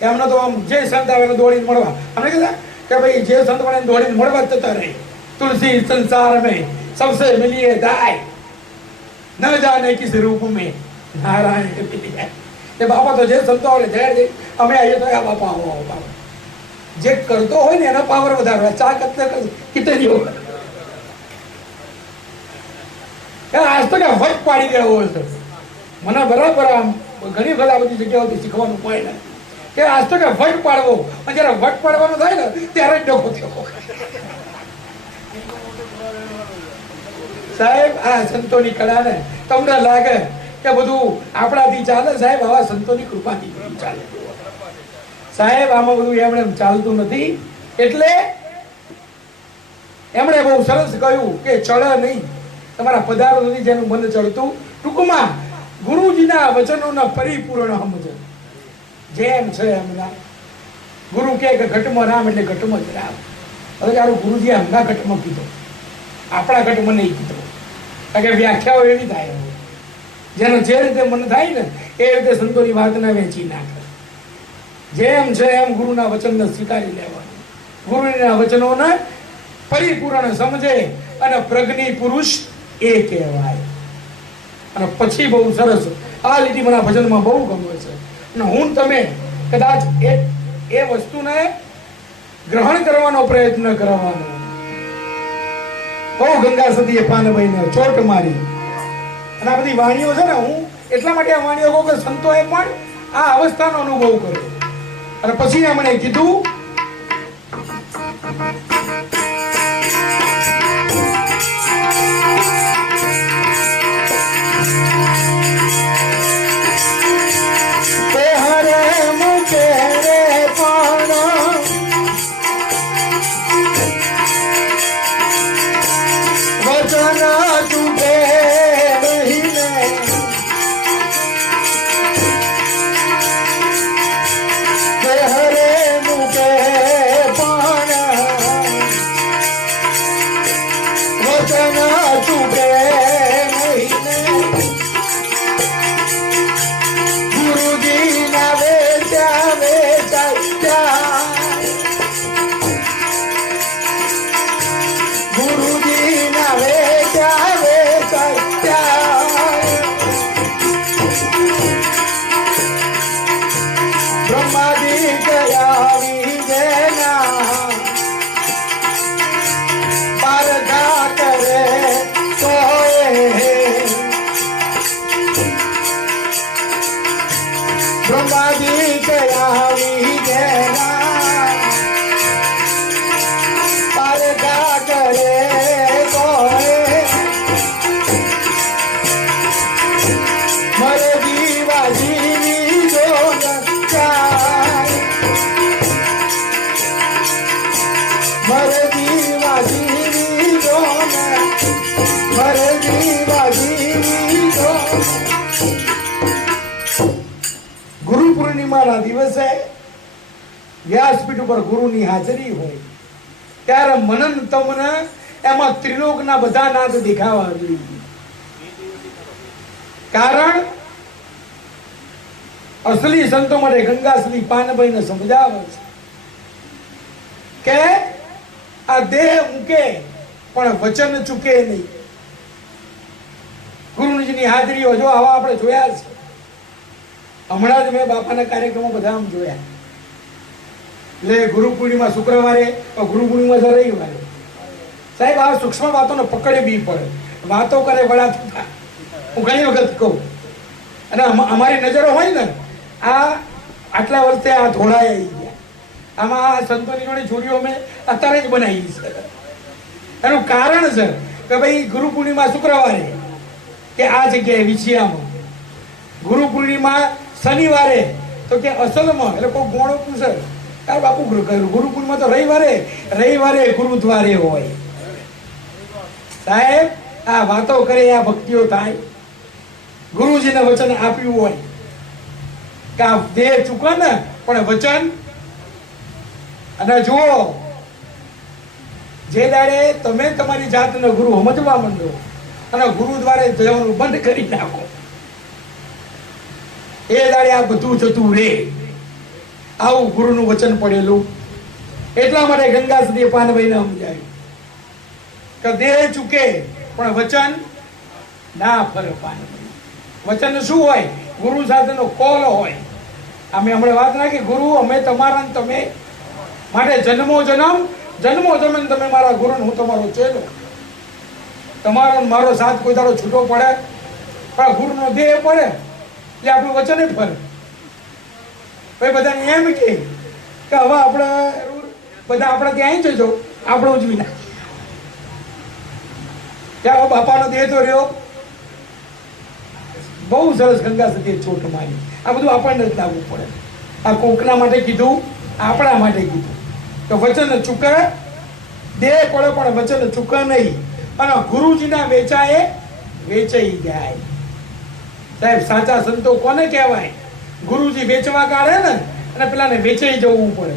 એમને તો આમ જે સંત આવે એને દોડીને મળવા. અમને કહેતા કે ભાઈ જે સંત મળે દોડીને મળવા જ જતા રહે. તુલસી સંસાર મેં સબસે મિલીએ દાય ન જાને કિસ રૂપ મેં નારાયણ મિલીએ. એ બાપા તો જે સંતો આવે જયારે અમે આવીએ તો આ બાપા આવો આવો બાપા. જે કરતો હોય ને એનો પાવર વધારવા. ચા કતને કિતરી હોય આજ તો કે વટ પાડી ગયો હોય છે. મને બરાબર આમ ઘણી વખત આ બધી જગ્યાઓથી શીખવાનું પડે ને કે આજ તો કે વટ પાડવો, અને જયારે વટ પાડવાનો થાય ને ત્યારે જ ડખો થયો. સાહેબ આ સંતોની કળા ને તમને લાગે કે બધું આપણાથી ચાલે? સાહેબ આવા સંતોની કૃપાથી બધું ચાલે. સાહેબ આમાં બધું એમણે ચાલતું નથી. એટલે એમણે બહુ સરસ કહ્યું કે ચડે નહીં, તમારા પધારો નથી જેનું મન ચડતું. ટૂંકમાં ગુરુજીના વચનોના પરિપૂર્ણ સમજ જેમ છે એમના. ગુરુ કે ઘટમાં રામ એટલે ઘટમાં જ રામ. હવે તારું ગુરુજી હમણાં ઘટમાં કીધો, આપણા ઘટમાં નહીં કીધો. કારણ કે વ્યાખ્યાઓ એવી થાય, જેનો જે રીતે મન થાય ને એ રીતે સંતોની વાતને વેચી નાખે. જેમ છે એમ ગુરુના વચનને સ્વીકારી લેવાનું, ગુરુના વચનોને પરિપૂર્ણ સમજે અને પ્રજ્ઞી પુરુષ એ કહેવાય. અને પછી બહુ સરસ આ લીટી મને ભજનમાં બહુ ગમે છે. અને હું તમે કદાચ એ વસ્તુને ગ્રહણ કરવાનો પ્રયત્ન કરવાનો. બહુ ગંગા સતીએ પાનભાઈને ચોટ મારી. અને આ બધી વાણીઓ છે ને, હું એટલા માટે આ વાણીઓ કહું કે સંતોએ પણ આ અવસ્થાનો અનુભવ કર્યો. અને પછી એમણે કીધું વચન ચૂકે બ્રહ્માજી કે આવી જેના પારકા કરે તોય મરે જીવાજી જો નચાય મરે જીવાજી જો મરે જીવાજી જો ગુરુ પૂર્ણિમાના દિવસે વ્યાસપીઠ ઉપર ગુરુની હાજરી હોય ત્યારે મનન તમને એમાં ત્રિલોકના બધા નાદ દેખાવા જોઈએ. કારણ અસલી સંતો માટે ગંગાશ્રી પાનભાઈને સમજાવે છે કે આ દેહ મૂકે પણ વચન ચૂકે નહીં. ગુરુજીની હાજરીઓ જો આવા આપણે જોયા છે. હમણાં જ મેં બાપાના કાર્યક્રમો બધા આમ જોયા. એટલે ગુરુ પૂર્ણિમા શુક્રવારે, ગુરુ પૂર્ણિમા છે રવિવારે. સાહેબ આ સૂક્ષ્મ વાતોને પકડે બી પડે. વાતો કરે વડા થતા હું ઘણી વખત કહું. અને અમારી નજરો હોય ને આ આટલા વર્ષે આ ધોળાઈ આવી ગયા. આમાં આ સંતોની જોડે જોડીઓ મેં અત્યારે જ બનાવી છે. એનું કારણ છે કે ભાઈ ગુરુ પૂર્ણિમા શુક્રવારે કે આ જગ્યાએ વિછિયામાં, ગુરુ પૂર્ણિમા શનિવારે તો કે અસલમાં, એટલે કોઈ ગોળો પૂછે યાર બાપુ ગુરુ પૂર્ણિમા તો રવિવારે ગુરુદ્વારે હોય. સાહેબ આ વાતો કરે આ ભક્તિઓ થાય. ગુરુજીને વચન આપ્યું હોય કે આ દેહ ચૂકે ને પણ વચન. અને જુઓ જે દાડે તમે તમારી જાતને ગુરુ સમજવા માંડો અને ગુરુદ્વારે જવાનું બંધ કરી નાખો એ દાડે આ બધું જતું રે. આવું ગુરુનું વચન પડેલું. એટલા માટે ગંગાશ્રી પાનભાઈને સમજાયું કે દેહ ચૂકે પણ વચન ના ફરે. પાનભાઈ વચન શું હોય? ગુરુ સાથેનો કોલ હોય. અમે હમણાં વાત નાખી ગુરુ અમે તમારા ને તમે માટે જન્મો જન્મ તમે મારા ગુરુ હું તમારો ચેલો. તમારો મારો સાથ કોઈ દાડો છૂટો પડે પણ ગુરુનો દેહ પડે એટલે આપણું વચન જ ફરે. ભાઈ બધાને એમ કે હવે આપણે બધા આપણે ત્યાં જજો આપણે ઉજવી નાખીએ. ત્યાં બાપાનો દેહ તો રહ્યો. બહુ સરસ ગંગા સતીએ ચોટ મારી. આ બધું આપણને જ લાવવું પડે. આ કોકના માટે કીધું, આપણા માટે કીધું તો વચન ચૂકે. દેહ પડે પણ વચન ચૂકે નહીં. અને ગુરુજીના વેચાઈ જાય. સાહેબ સાચા સંતો કોને કહેવાય? ગુરુજી વેચવા કાઢે ને અને પેલાને વેચાઈ જવું પડે.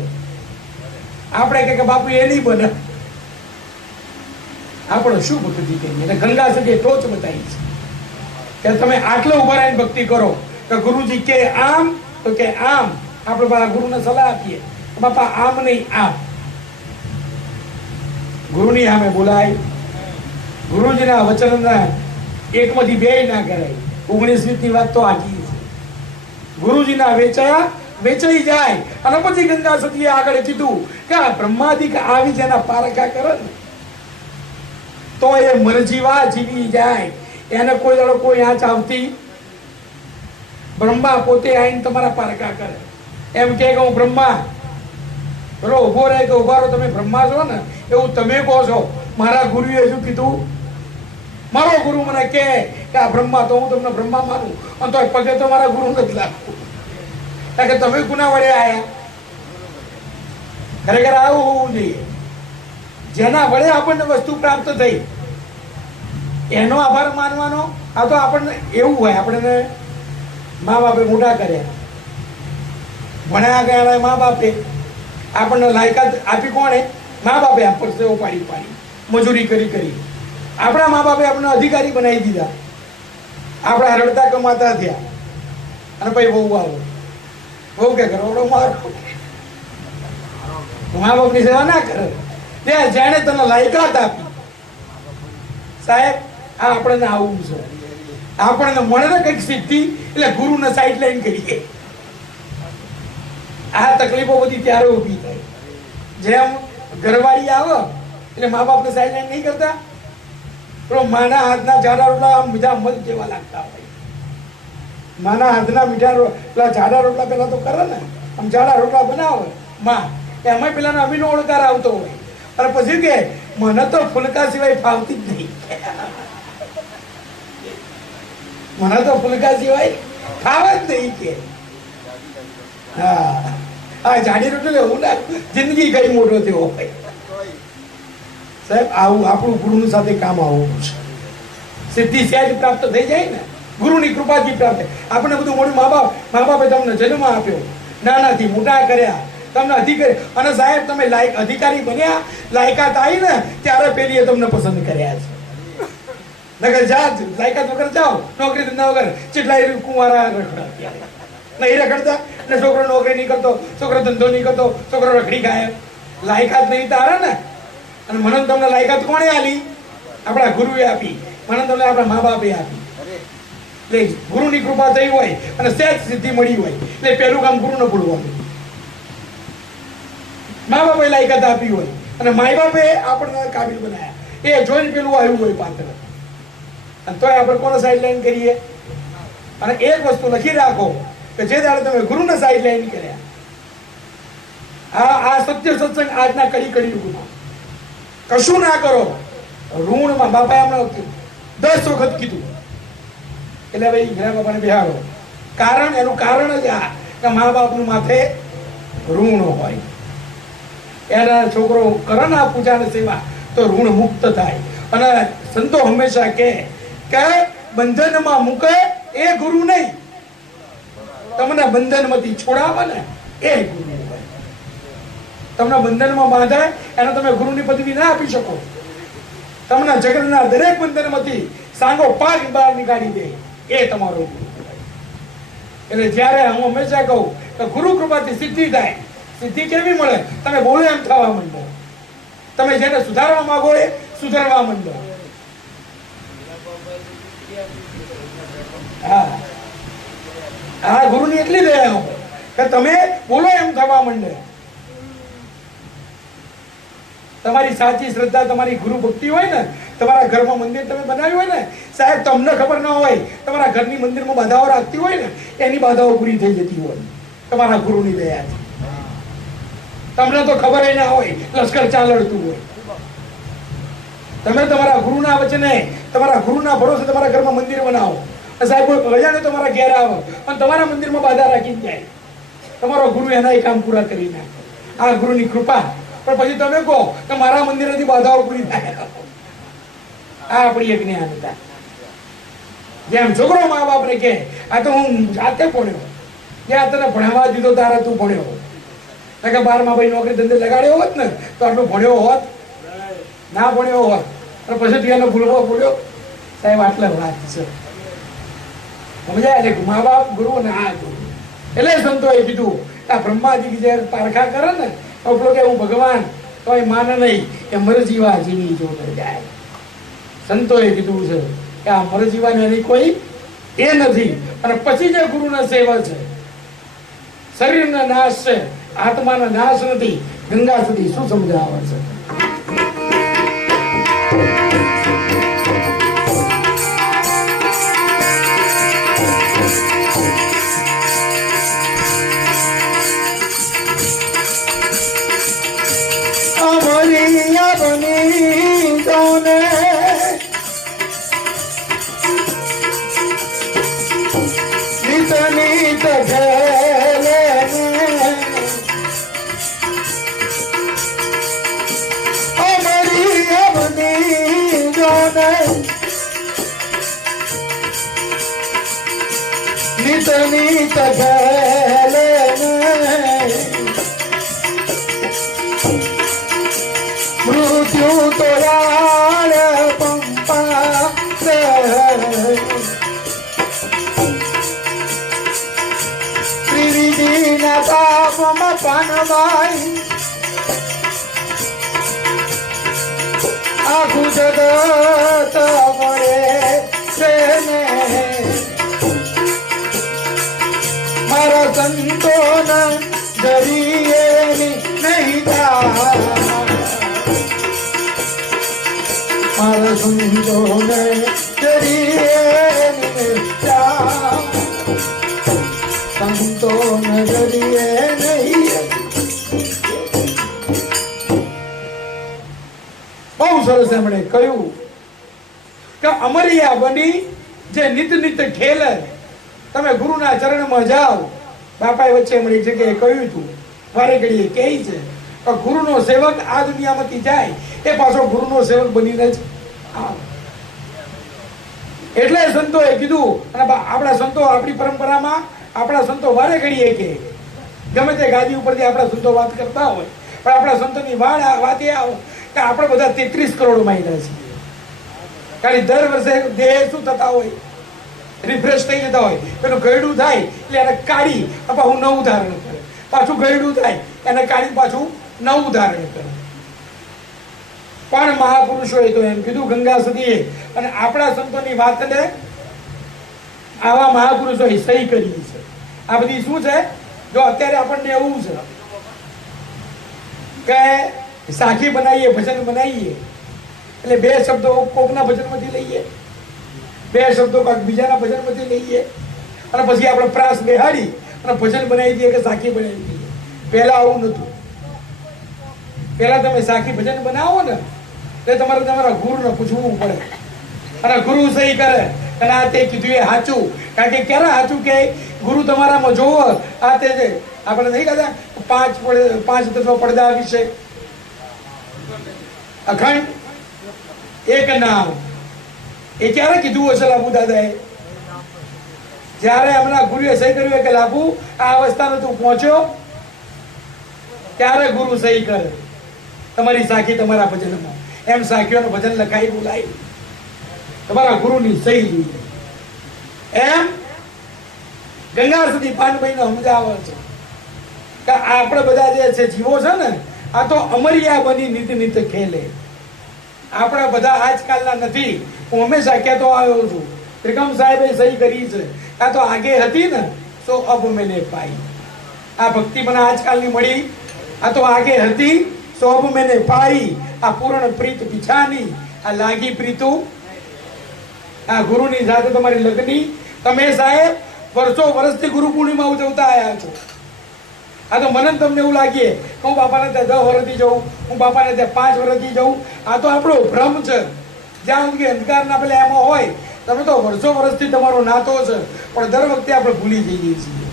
આપણે કે બાપુ એ નહીં બને. આપણે શું ભક્તિ કહીએ? અને ગંગા સતીએ ટોચ બતાવી છે કે તમે આટલો ઉભા રહીને ભક્તિ કરો કે ગુરુજી કે આમ તો કે આમ. આપણે મારા ગુરુને સલાહ આપીએ બાપા આમ નહીં આમ. ગુરુની સામે બોલાય. ગુરુજીના વચનના એકમાંથી બે ના કરાય. 19-20 વાત તો આખી છે. ગુરુજીના વેચાઈ જાય. અને પછી ગંગા સતીએ આગળ કીધું કે આ બ્રહ્માદિક આવી જેના પારખા કરે ને તો એ મરજીવા જીવી જાય. એને કોઈ દાડો કોઈ આંચ આવતી. બ્રહ્મા પોતે આવીને તમારા પારખા કરે. એમ કે હું બ્રહ્મા બરો ઉભો રહે કે ઉભા રહો તમે બ્રહ્મા છો ને એવું તમે કહો છો. મારા ગુરુએ શું કીધું? મારો ગુરુ મને કે આ બ્રહ્મા તો હું તમને બ્રહ્મા માનું અને તો પગે તો મારા ગુરુ નથી લાગતું. કારણ કે તમે ગુના વડે આયા. ખરેખર આવું હોવું જોઈએ. જેના વડે આપણને વસ્તુ પ્રાપ્ત થઈ એનો આભાર માનવાનો. આ તો આપણને એવું હોય આપણને મા બાપે મોટા કર્યા, ભણ્યા ગયા મા બાપે આપણને લાયકાત આપી. કોણે? મા બાપે પરસેવો પાડી મજૂરી કરી. આપણા મા બાપે આપણને અધિકારી બનાવી દીધા. આપણા રડતા કમાતા થયા. અને પછી બહુ આવો બહુ કે કરો મારો મા બાપની સેવા ના કરે. જેને તને લાયકાત આપી સાહેબ આ આપણને આવું છે. આપણને મળે ને કઈક સિદ્ધિ એટલે ગુરુને સાઈડ લાઈન કરીએ. આ તકલીફો બધી ત્યારે ઊભી થાય. જેમ ઘરવાળી આવે એટલે મા બાપને સાઈડ લાઈન નહીં કરતા. તો માના હાથના જાડા રોટલા આમ બીજા મધ જેવા લાગતા હોય. માના હાથના મીઠા પેલા જાડા રોટલા પેલા તો કરે ને, આમ જાડા રોટલા બનાવે માં, એમાં પેલાનો અમીનો ઓળકાર આવતો હોય, અને પછી કે મને તો ફુલકા સિવાય ફાવતી જ નહીં, મને તો ફુલકા સિવાય ફાવે જ નહીં કે. હા હા, જાડી રોટલી એવું ના જિંદગી કઈ મોટો થયો હોય સાહેબ. આવું આપણું ગુરુની સાથે કામ આવવું છે. સિદ્ધિ સહેજ પ્રાપ્ત થઈ જાય ને, ગુરુની કૃપાથી પ્રાપ્ત. આપણે બધું મોડું મા બાપે તમને જન્મ આપ્યો, નાનાથી મોટા કર્યા, તમને અધિકારી, અને સાહેબ તમે અધિકારી બન્યા, લાયકાત આવી ને ત્યારે પેલીએ તમને પસંદ કર્યા છે. નગર જા લાયકાત વગર જાઓ, નોકરી ધંધા વગર કેટલાય કુંવારા રખડા નહીં રખડતા ને, છોકરો નોકરી નહીં કરતો, છોકરો ધંધો નહીં કરતો, છોકરો રખડી ખાય, લાયકાત નહીં તારે ને. અને મને તમને લાયકાત કોણે આલી? આપણા ગુરુએ આપી, મને તમને આપણા મા બાપે આપી. એટલે ગુરુની કૃપા થઈ હોય અને સહેજ સિદ્ધિ મળી હોય એટલે પહેલું કામ ગુરુને ભૂલવાનું. મા બાપે લાયકાત આપી હોય અને માય બાપે આપણને કાબિલ બનાયા, એ જોઈને પેલું આવ્યું હોય પાત્ર, અને તોય આપણે કોને સાઈડલાઈન કરીએ? અને એક વસ્તુ લખી રાખો કે જે દાડે તમે ગુરુને સાઈડલાઈન કર્યા, આ સત્ય સત્સંગ આજના કડી યુગમાં કશું ના કરો. ઋણમાં બાપાએ હમણાં 10 વખત કીધું, એટલે ભાઈ ઘણા બાપાને બિહારો. કારણ એનું કારણ જ આ કે મા બાપનું માથે ઋણ હોય. એના છોકરો કરે ને આ પૂજા ને સેવા તો ઋણ મુક્ત થાય. અને સંતો હંમેશા કે બંધનમાં મૂકે એ ગુરુ નહીં, તમને બંધનમાંથી છોડાવે ને એ ગુરુ હોય. તમને બંધનમાં બાંધે એને તમે ગુરુની પદવી ના આપી શકો. તમને જગતના દરેક બંધનમાંથી સાંગો પાક બહાર નીકાળી દે એ તમારો ગુરુ. એટલે જ્યારે હું હંમેશા કહું કે ગુરુ કૃપાથી સિદ્ધિ થાય. સિદ્ધિ કેવી મળે? તમે બોલો એમ થવા માંડો, તમે જેને સુધારવા માંગો એ સુધારવા માંડો. હા હા, ગુરુની એટલી દયા કે તમે બોલો એમ થવા માંડે. તમારી સાચી શ્રદ્ધા, તમારી ગુરુ ભક્તિ હોય ને, તમારા ઘરમાં મંદિર તમે બનાવ્યું હોય ને સાહેબ, તમને ખબર ના હોય, તમારા ઘરની મંદિરમાં બાધાઓ રાખતી હોય ને, એની બાધાઓ પૂરી થઈ જતી હોય તમારા ગુરુની દયાથી. તમને તો ખબર ના હોય, લશ્કર ચાલતું હોય. તમે તમારા ગુરુના વચને, તમારા ગુરુના ભરોસે તમારા ઘરમાં મંદિર બનાવો. સાહેબ રજાને તમારા ઘેર આવે અને તમારા મંદિરમાં બાધા રાખીને જાય, તમારો ગુરુ એના કામ પૂરા કરી નાખે. આ ગુરુની કૃપા. પણ પછી તમે કહો કે મારા મંદિરેથી બાધાઓ પૂરી થાય, આ આપણી એક જ્ઞાનતા. જેમ છોકરો મા બાપને કે આ તો હું જાતે ભણ્યો, ત્યાં તને ભણાવવા દીધો તારે તું ભણ્યો, કે 12મા ભાઈ નોકરી ધંધે લગાડ્યો હોત ને તો આટલું ભણ્યો હોત, ના ભણ્યો હોત અને પછી તું એને ભૂલવો પડ્યો. સાહેબ આટલા વાત છે, સમજાય ને? મા બાપ ગુરુ અને આ ગુરુ. એટલે સંતોએ કીધું આ બ્રહ્માજી જે પારખા કરે ને પેલો કે હું ભગવાન તો એ માને નહીં, એ મરજીવા જીવી જો જાય. સંતોએ કીધું છે કે આ મરજીવાને એની કોઈ એ નથી. અને પછી જે ગુરુના સેવા છે, શરીરનો નાશ છે, આત્માનો નાશ નથી. ગંગા સુધી શું સમજાવે છે? મૃત્યુ તો પંપા ત્રિવિધિના તાપમાં પાનવાઈ આખું જગત મળે છે ને મારા સંતોના જરીએ નહીં મારા સંતોને જરીએ નહીં આમ તો નજરીએ નહીં. બહુ સરસ એમણે કહ્યું કે અમરિયા બની જે નિત નિત ખેલે, તમે ગુરુના ચરણમાં જાઓ. બાપાએ વચ્ચે એમણે જગ્યાએ કહ્યું હતું, વારે ઘડીએ કહે છે કે ગુરુનો સેવક આ દુનિયામાંથી જાય એ પાછો ગુરુનો સેવક બનીને જ આવે. એટલે સંતોએ કીધું, અને આપણા સંતો આપણી પરંપરામાં આપણા સંતો વારે ઘડીએ કે ગમે તે ગાદી ઉપરથી આપણા સંતો વાત કરતા હોય, પણ આપણા સંતોની વાત એ આવે કે આપણે બધા 33 કરોડ માયના છીએ. કારણ દર વર્ષે દેહ શું થતા હોય, રિફ્રેશ થઈ જતા હોય. પેલું ગયડું થાય એટલે એને કાઢી પાછું નવું ધારણ કરે, પાછું ગયડું થાય એને કાઢી પાછું નવું ધારણ કરે. પણ મહાપુરુષોએ તો એમ કીધું ગંગા સદીએ, અને આપણા સંતોની વાતને આવા મહાપુરુષોએ સહી કરી છે. આ બધી શું છે, જો અત્યારે આપણને એવું છે કે સાખી બનાવીએ, ભજન બનાવીએ એટલે બે શબ્દો કોકના ભજનમાંથી લઈએ, બે શબ્દો કાંઈક બીજાના ભજનમાંથી લઈએ, અને પછી આપણે પ્રાસ બેહાડી અને ભજન બનાવી દઈએ કે સાખી બનાવી દઈએ. પહેલા આવું નહોતું. પહેલા તમે સાખી ભજન બનાવો ને એટલે તમારે તમારા ગુરુને પૂછવું પડે, અને ગુરુ સહી કરે અને આ તે કીધું એ સાચું. કારણ કે ક્યારે સાચું કે ગુરુ તમારામાં જોવો આ તે છે. આપણે નહીં કહેતા પાંચ તત્વ પડદા વિશે અખંડ એક નામ, એ ક્યારે કીધું હશે લાભુ દાદાએ? જ્યારે હમણાં ગુરુએ સહી કર્યું કે લાભુ આ અવસ્થાનો તું પહોંચ્યો, ત્યારે ગુરુ સહી કરે તમારી સાખી તમારા ભજનમાં. એમ સાખીઓનું ભજન લખાઈ બોલાય, તમારા ગુરુની સહી જોઈએ. એમ ગંગા સુધી પાનભાઈને સમજાવે છે કે આપણે બધા જે છે જીવો છે ને, આ તો અમરિયા બની નિત નિત ખેલે. આપણે બધા આજકાલના નથી. હું હંમેશા કહેતો આવ્યો છું, ત્રિકમ સાહેબે સહી કરી છે, આ તો આગે હતી ને સો અબ મેને પાઈ. આ ભક્તિ મને આજકાલની મળી, આ તો આગે હતી સો અબ મેને પાઈ. આ પૂર્ણ પ્રીત પીછાની, આ લાગી પ્રીતુ આ ગુરુની સાથે તમારી લગ્ની. તમે સાહેબ વર્ષો વર્ષથી ગુરુ પૂર્ણિમા ઉજવતા આવ્યા છો. આ તો મને તમને એવું લાગીએ હું બાપાને ત્યાં 10 વર્ષથી જઉં, હું બાપાને ત્યાં 5 વર્ષથી જઉં. આ તો આપણો ભ્રમ છે. જ્યાં સુધી અંધકારના પેલા એમાં હોય, તમે તો વર્ષો વર્ષથી તમારો નાતો છે, પણ દર વખતે આપણે ભૂલી જઈએ છીએ.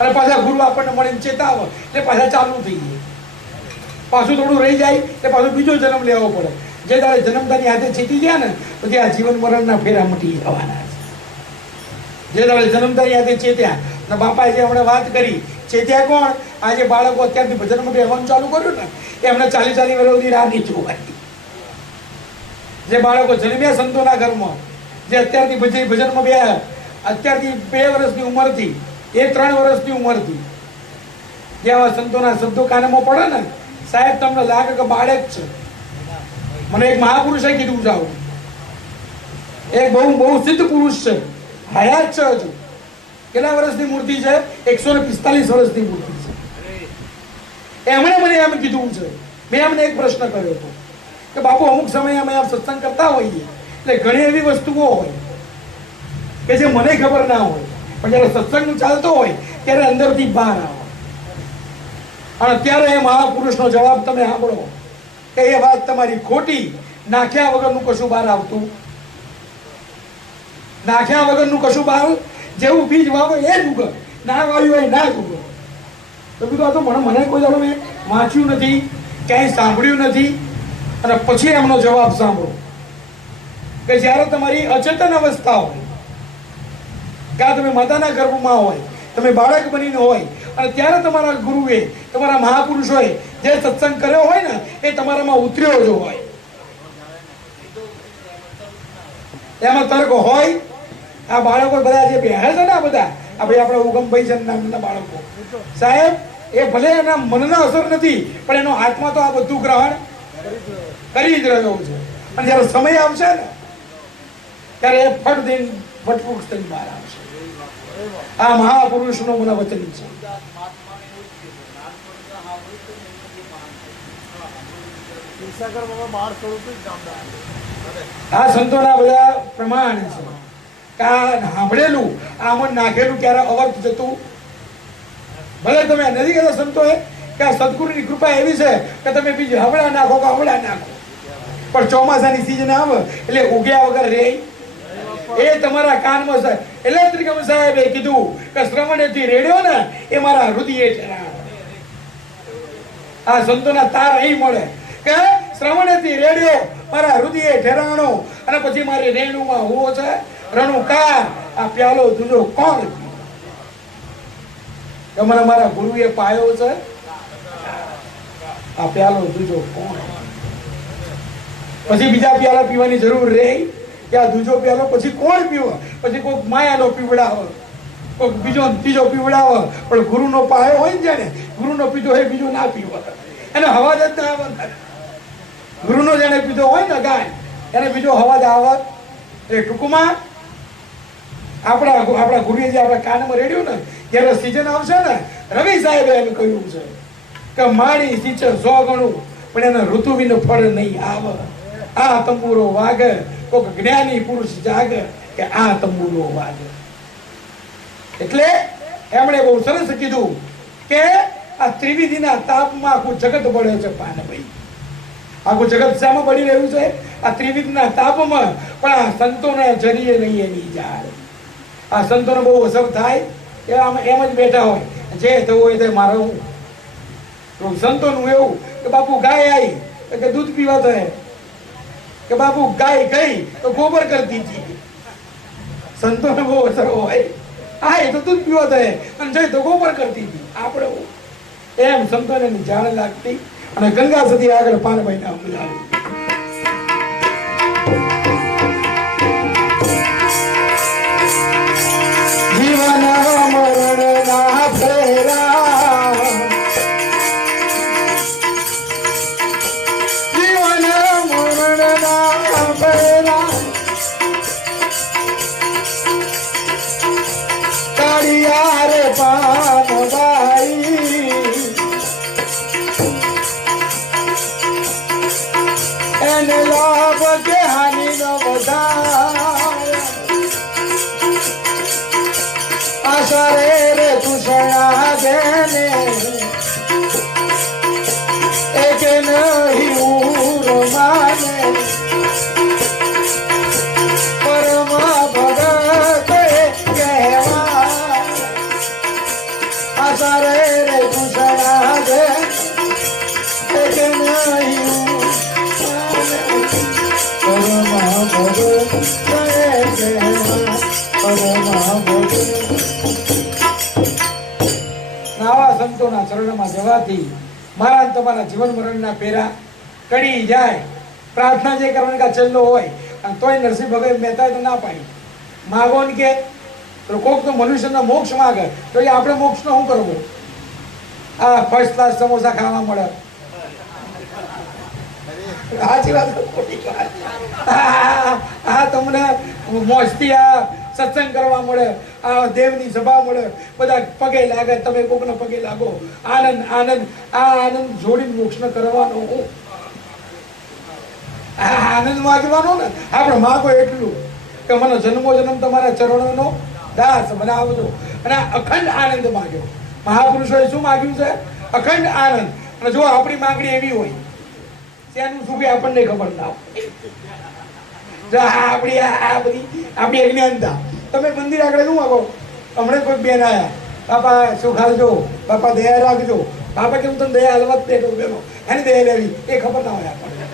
અને પાછા ગુરુ આપણને મળીને ચેતાવે એટલે પાછા ચાલુ થઈ જાય. પાછું થોડું રહી જાય એટલે પાછો બીજો જન્મ લેવો પડે. જે તારે જન્મતાની હાથે ચેતી ગયા ને પછી આ જીવન મરણના ફેરા મટી જવાના છે. જે તારે જન્મતાની હાથે ચેત્યા, અને બાપાએ જે હમણાં વાત કરી, ચેત્યા કોણ? આજે બાળકો અત્યારથી ભજનમાં બેસવાનું ચાલુ કર્યું ને એમને 40 વર્ષ સુધી રાહ નહીં જોવાની. જે બાળકો જન્મ્યા સંતોના ઘરમાં, જે અત્યારથી ભજનમાં બેહ્યા, અત્યારથી 2 વર્ષની ઉંમરથી એ 3 વર્ષની ઉંમરથી જે આવા સંતોના શબ્દો કાનમાં પડે ને, સાહેબ તમને લાગે કે બાળક છે. મને એક મહાપુરુષે કીધું છે, આવું એક બહુ સિદ્ધ પુરુષ છે, હયાત છે હજુ. કેટલા વર્ષની મૂર્તિ છે? 145 વર્ષની મૂર્તિ છે. એમણે મને એમ કીધું છે. મેં એમને એક પ્રશ્ન કર્યો હતો કે બાપુ અમુક સમયે અમે આપ સત્સંગ કરતા હોઈએ એટલે ઘણી એવી વસ્તુઓ હોય કે જે મને ખબર ના હોય, પણ જયારે સત્સંગ ચાલતો હોય ત્યારે અંદરથી બહાર આવે. અને ત્યારે એ મહાપુરુષનો જવાબ તમે સાંભળો કે એ વાત તમારી ખોટી, નાખ્યા વગરનું કશું બહાર આવતું, નાખ્યા વગરનું કશું બહાર, જેવું બીજ વાવો એ જ ઉગે, ના વાવ્યું હોય ના જ ઉગે. તો કીધું આ તો મને કોઈ દાડો મેં વાંચ્યું નથી, ક્યાંય સાંભળ્યું નથી. અને પછી એમનો જવાબ સાંભળો કે જ્યારે તમારી અચેતન અવસ્થા હોય, કાં તમે માતાના ગર્ભમાં હોય, તમે બાળક બનીને હોય, અને ત્યારે તમારા ગુરુએ, તમારા મહાપુરુષોએ જે સત્સંગ કર્યો હોય ને એ તમારામાં ઉતર્યો જ હોય. એમાં તર્ક હોય. આ બાળકો બધા જે બેહે છે ને, આ બધા આપણે ઉગમભાઈ છે નામના બાળકો, સાહેબ એ ભલે એના મનના અસર નથી, પણ એનો આત્મા તો આ બધું ગ્રહણ કરી જ રહ્યો છે. અને જયારે સમય આવશે ને ત્યારે એ ફટ દઈને ભટફૂટ થઈને બહાર આવશે. આ મહાપુરુષનું મને વચન છે. આ સંતોના બધા પ્રમાણ છે. કાન સાંભળેલું આમાં નાખેલું ક્યારે અવર્થ જતું. ભલે તમે નથી કહેતા સંતોએ કે આ સદગુરુની કૃપા એવી છે કે તમે બીજું હમણાં નાખો કે હમણાં નાખો, પણ ચોમાસાની સિઝન આવે એટલે ઉગ્યા વગર રે એ તમારા કાનમાં છે. એટલે ત્રિકમ સાહેબે કીધું કે શ્રવણેથી રેડ્યો ને એ મારા હૃદયે ઠેરાણો. આ સંતોના તાર અહીં મળે કે શ્રવણેથી રેડ્યો મારા હૃદયે ઠેરાણો, અને પછી મારી રેણુમાં હુઓ છે રણુકાર આ પ્યાલો તુજો કોણ કે મને મારા ગુરુએ પાયો છે, આ પ્યાલો તુજો કોણ. પછી બીજા પ્યાલા પીવાની જરૂર રહે કે આ દૂજો પ્યાલો પછી કોણ પીવે, પછી કોઈક માયાનો પીવડાવે, કોઈક બીજો ત્રીજો પીવડાવે, પણ ગુરુનો પાયો હોય ને જાણે ગુરુનો પીધો હોય બીજો ના પીવે એને અવાજ જ ના આવે. ગુરુનો જેને પીધો હોય ને ગાય એને બીજો અવાજ આવે. એ ટૂંકમાં આપણા ગુરુએ જે આપણા કાનમાં રેડ્યું ને ત્યારે સિઝન આવશે ને, રવિ સાહેબે એમ કહ્યું છે કે માડી સિંચે 100 ગણું પણ એને ઋતુ વિનો ફળ નહીં આવે. આ તંબુરો વાગે કોક જ્ઞાની પુરુષ જાગે કે આ તંબુરો વાગે. એટલે એમણે બહુ સરસ કીધું કે આ ત્રિવિધિના તાપમાં આખું જગત બળે છે પાનભાઈ. આખું જગત શામાં બળી રહ્યું છે? આ ત્રિવિધિના તાપમાં. પણ આ સંતોના જરીએ નહીં એની જાય. આ સંતોને બહુ અસર થાય કે આમ એમ જ બેઠા હોય જે થવું હોય તે મારે. સંતોનું એવું કે બાપુ ગાય આવી કે દૂધ પીવા થાય, કે બાપુ ગાય ગઈ તો ગોબર કરતી હતી. સંતોને બહુ અસર હોય આ તો દૂધ પીવા થાય અને જઈ તો ગોબર કરતી હતી. આપણે એમ સંતોને જાણ લાગતી. અને ગંગા સતી આગળ પાનભાઈ નામ બોલાવ્યું. જીવન મરણ ના ફેરા, જીવન મરણ ના ફેરા, કાળિયા રે પાનભાઈ એને લાભ કે હાનિ ન વધારે. આશરે રે તુષણા દેને એક નહીં ઉર માને, પરમ ભગત કહેવા. આશરે રે તુષણા દે એક નહીં આવા સંતોના ચરણમાં જવાથી મારા તમારા જીવન મરણના પેરા કડી જાય. પ્રાર્થના જે કરવાની કા છેલ્લો હોય અને તોય નરસિંહ ભગત મહેતા તો ના પાડી. માગો ને કે કોક તો મનુષ્યના મોક્ષ માગે તો એ આપણે મોક્ષ નો શું કરવું? આ ફર્સ્ટ ક્લાસ સમોસા ખાવા મળે, સાચી વાત. આ તમને મોજથી આ સત્સંગ કરવા મળે, આ દેવની સભા મળે, બધા પગે લાગે, તમે કોકને પગે લાગો. આનંદ આનંદ આ આનંદ જોડીને મોક્ષ કરવાનો. આ આનંદ માગવાનો ને આપણે માગો એટલું કે મને જન્મો જન્મ તમારા ચરણોનો દાસ બનાવજો. અને અખંડ આનંદ માગ્યો. મહાપુરુષોએ શું માગ્યું છે? અખંડ આનંદ. અને જો આપણી માંગણી એવી હોય ત્યાંનું શું આપણને ખબર ના હોય. આપણી અજ્ઞાનતા. તમે મંદિર આગળ શું માગો? હમણાં કોઈ બેન આયા, બાપા સુખ હાલજો, બાપા દયા રાખજો. બાપા કેમ તમે દયા હલવત દે બેનો એની દયા લેવી એ ખબર ના હોય આપણને.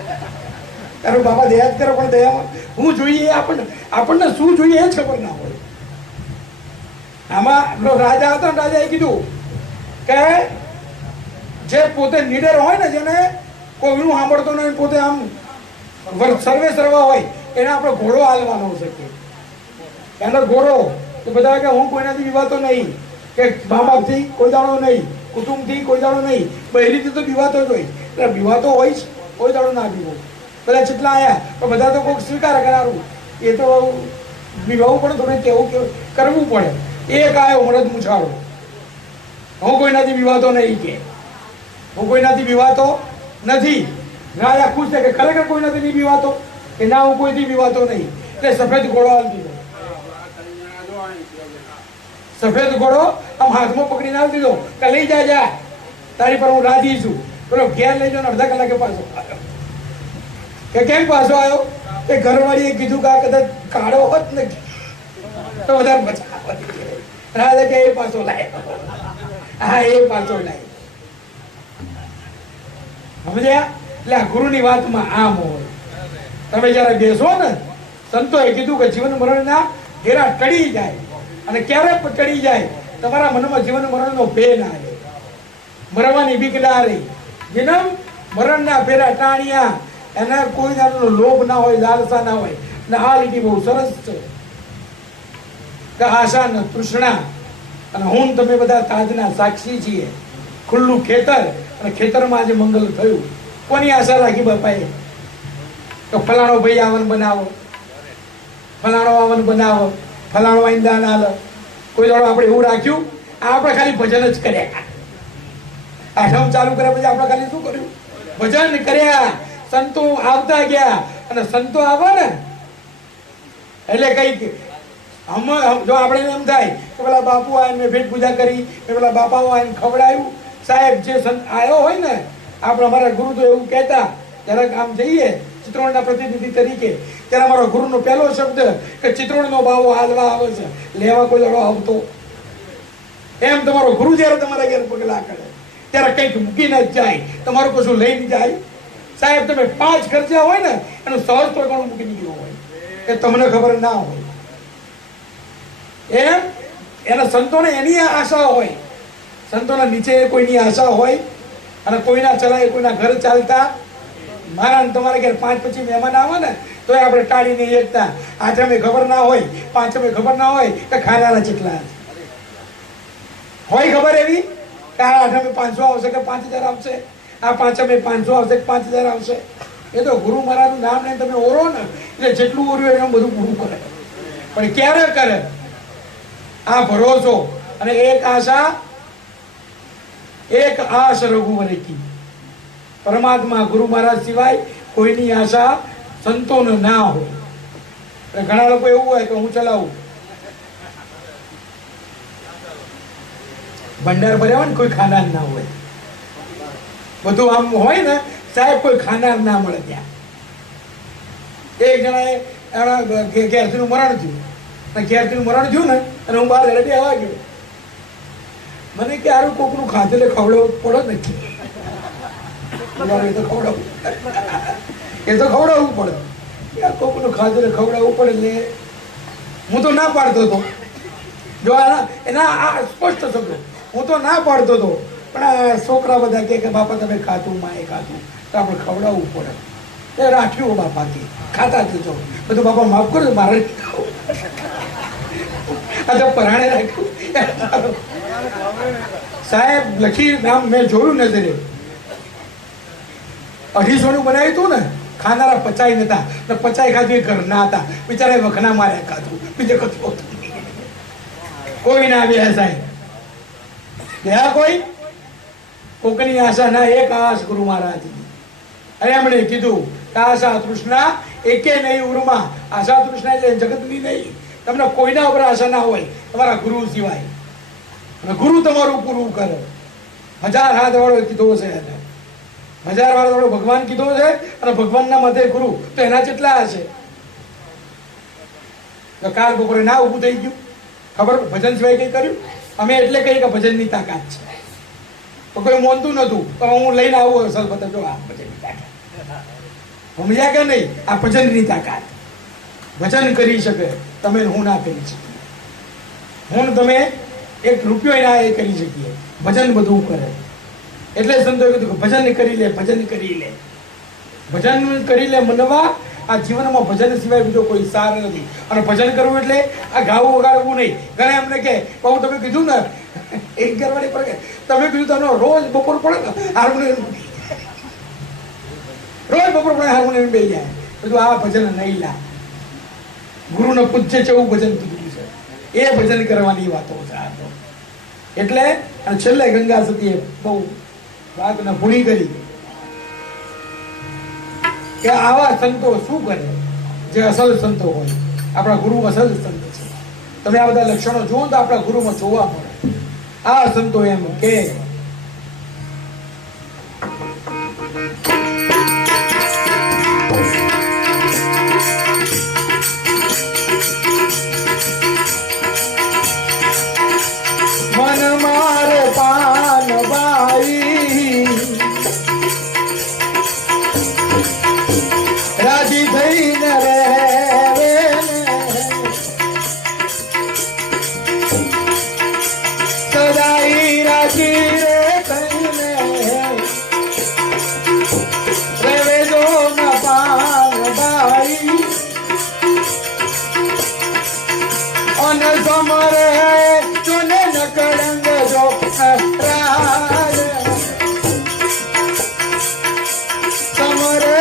કારણ બાપા દયા જ કરે પણ દયામાં હું જોઈએ આપણને શું જોઈએ એ જ ખબર ના હોય. આમાં રાજા હતો ને રાજાએ કીધું કે જે પોતે નીડર હોય ને, જેને કોઈનું સાંભળતો નહીં, પોતે આમ સર્વે સર્વા હોય, એને આપણે ઘોડો હાલવાનો છે. એનો ઘોડો તો બધા કે હું કોઈનાથી વિવાતો નહીં, કે મા બાપથી કોઈ દાડો નહીં, કુટુંબથી કોઈ દાડો નહીં, બહેરીથી તો વિવાતો જ હોય. એટલે વિવાતો હોય જ, કોઈ દાડો ના વિવો. બધા જેટલા આવ્યા પણ બધા તો કોઈક સ્વીકાર કરાવું, એ તો વિવાહવું પડે, થોડું કેવું કરવું પડે. એક આવ્યો મળદ મૂછાળો, હું કોઈનાથી વિવાતો નહીં, કે હું કોઈનાથી વિવાતો નથી. રાજા ખુશ છે કે ખરેખર કોઈનાથી નહીં વિવાતો, કે ના હું કોઈથી વિવાતો નહીં. એટલે સફેદ ઘોડો હાલ દીધો. સફેદ ઘોડો આમ હાથમાં પકડીને આવી દીધો કે લઈ જા, તારી પર હું રાજી છું. પેલો ઘેર લઈ જાઓ, અડધા કલાકે પાછો આવ્યો. કે કેમ પાછો આવ્યો? એ ઘરવાળીએ કીધું કે આ કદાચ કાળો હોત ને તો વધારે મજા કે એ પાછો લાય. હા, એ પાછો લાય. સમજ્યા? એટલે આ ગુરુની વાતમાં આમ હોય. તમે જયારે બેસો ને, સંતોએ કીધું કે જીવન મરણના ઘેરા ટળી જાય. અને ક્યારે ટળી જાય? તમારા મનમાં જીવન મરણનો ભય ના રહે, મરવાની બીક ના રહી. જીવન મરણના ફેરા ટાણિયા, એને કોઈ જાતનો લોભ ના હોય, લાલસા ના હોય. અને આ લીટી બહુ સરસ છે કે આશા ને તૃષ્ણા. અને હું તમે બધા તાજના સાક્ષી છીએ. ખુલ્લું ખેતર, અને ખેતરમાં આજે મંગલ થયું. કોની આશા રાખી બાપાએ? તો ફલાણો ભાઈ આવન બનાવો, ફલાણો આવન બનાવો, ફલાણો આઈને દાન આલે. કોઈ દાડો આપણે એવું રાખ્યું? આપણે ખાલી ભજન જ કર્યા. આઠમ ચાલુ કર્યા પછી આપણે ખાલી શું કર્યું? ભજન કર્યા. સંતો આવતા ગયા, અને સંતો આવે ને એટલે કઈક જો આપણે એમ થાય કે પેલા બાપુ આવીને મેં ભેટ પૂજા કરી, પેલા બાપાઓ આવીને ખવડાવ્યું. સાહેબ જે સંત આવ્યો હોય ને, આપણે અમારા ગુરુ તો એવું કહેતા, જરાક આમ જઈએ ચિત્રોડના પ્રતિનિધિ તરીકે, ત્યારે અમારો ગુરુનો પહેલો શબ્દ કે ચિત્રોડનો બાવો હાલવા આવે છે, લેવા કોઈ દડો આવતો. એમ તમારો ગુરુ જયારે તમારા ઘેર પગલા કરે ત્યારે કંઈક મૂકીને જ જાય, તમારું કશું લઈને જાય. સાહેબ તમે 5 ખર્ચા હોય ને એનું 100 ગણું મૂકી ગયો હોય, એ તમને ખબર ના હોય. એમ એના સંતોને એની આશા હોય, સંતોના નીચે કોઈની આશા હોય, અને કોઈના ચલાય કોઈના ઘર ચાલતા. મારા તમારા ઘેર 5 પછી મહેમાન આવે ને તો આપણે ટાળી નહીં એકતા. આઠમે ખબર ના હોય, પાંચમે ખબર ના હોય કે ખાનારા જેટલા હોય. ખબર એવી કે આ આઠમે 500 આવશે કે 5000 આવશે, આ પાંચમે 500 આવશે કે 5000 આવશે. એ તો ગુરુ મહારાજનું નામ લઈને તમે ઓરો ને એટલે જેટલું ઓર્યું એનું બધું પૂરું કરે. પણ ક્યારે કરે? આ ભરોસો અને એક આશા, એક આશ રઘુવરે કી. પરમાત્મા ગુરુ મહારાજ સિવાય કોઈની આશા સંતોને ના હોય. ઘણા લોકો એવું હોય કે હું ચલાવું, ભંડાર ભર્યા હોય ને કોઈ ખાનાર ના હોય, બધું આમ હોય ને સાહેબ, કોઈ ખાનાર ના મળે ત્યાં. એક જણાએ ઘેરથીનું મરણ થયું, ઘેરથીનું મરણ થયું ને અને હું બહાર રેડી આવવા ગયો. મને કે આરું કોકનું ખાધેલે ખવડાવવું પડે ને, એ તો ખવડાવવું પડે. કોકનું ખાધેલે ખવડાવવું પડે એટલે હું તો ના પાડતો હતો. જો એના આ સ્પષ્ટ શબ્દો, હું તો ના પાડતો હતો. પણ આ છોકરા બધા કે બાપા તમે ખાતું, માએ ખાતું, તો આપણે ખવડાવવું પડે. એ રાખ્યું બાપા કે ખાતા જજો બધું. બાપા માફ કરો, મારે આ તો પરાણે રાખ્યું. સાહેબ લખી નામ મેં જોયું નજરે, 250 નું બનાવ્યું હતું ને, ખાનારા 50 નતા, 50 ખાધું ઘરના હતા, બિચારા વખના માર્યા ખાધું, બીજે કશું કોઈ ના આવ્યા. સાહેબ ગયા કોઈ કોકની આશા ના, એક આશ ગુરુ મહારાજ. અને એમણે કીધું કે આશા તૃષ્ણા એકે નહીં ઉરમાં. આશા તૃષ્ણા એટલે જગતની નહીં, તમને કોઈના ઉપર આશા ના હોય તમારા ગુરુ સિવાય. અને ગુરુ તમારું પૂરું કરે. 1000 હાથ વાળો કીધો છે, 1000 વાળો ભગવાન કીધો છે, અને ભગવાનના મતે ગુરુ તો એના કેટલા હશે? તો કાલ બપોરે ના ઊભું થઈ ગયું, ખબર ભજન સિવાય કઈ કર્યું? અમે એટલે કહી કે ભજનની તાકાત છે. તો કોઈ માનતું નતું, તો હું લઈને આવું અસલ બતાવજો આ ભજનની તાકાત. સમજ્યા કે નહીં? આ ભજનની તાકાત. ભજન કરી શકે તમે, હું ના કરી શકીએ. હું તમે 1 રૂપિયો ના એ કરી શકીએ, ભજન બધું કરે. એટલે સંતોએ કીધું કે ભજન કરી લે, ભજન કરી લે, ભજન કરી લે મનવા. આ જીવનમાં ભજન સિવાય બીજો કોઈ સાર નથી. અને ભજન કરવું એટલે આ ગાવું વગાડવું નહીં. ઘણા એમને કે બહુ તમે કીધું ને, એક ઘરવાળી પર તમે કીધું તમે રોજ બપોર પડે ને હાર્મોનિયમ, રોજ બપોર પડે હાર્મોનિયમ બે જાય. બધું આ ભજન નહીં લા. ગુરુને પૂજ્ય છે એવું ભજન કીધું છે, એ ભજન કરવાની વાતો છે આ તો. એટલે અને છેલ્લે ગંગા સતીએ બહુ વાતને પૂરી કરી કે આવા સંતો શું કરે જે અસલ સંતો હોય. આપણા ગુરુ અસલ સંત છે. તમે આ બધા લક્ષણો જુઓ તો આપણા ગુરુમાં જોવા મળે. આ સંતો એમ કે મન મારે પાનબાઈ રાજી થઈને રહેવે સદાઈ રાજી રે થઈને રહેવે જો ના પાનબાઈ અન સમરે જોને નકળંગ જો રાજ સમરે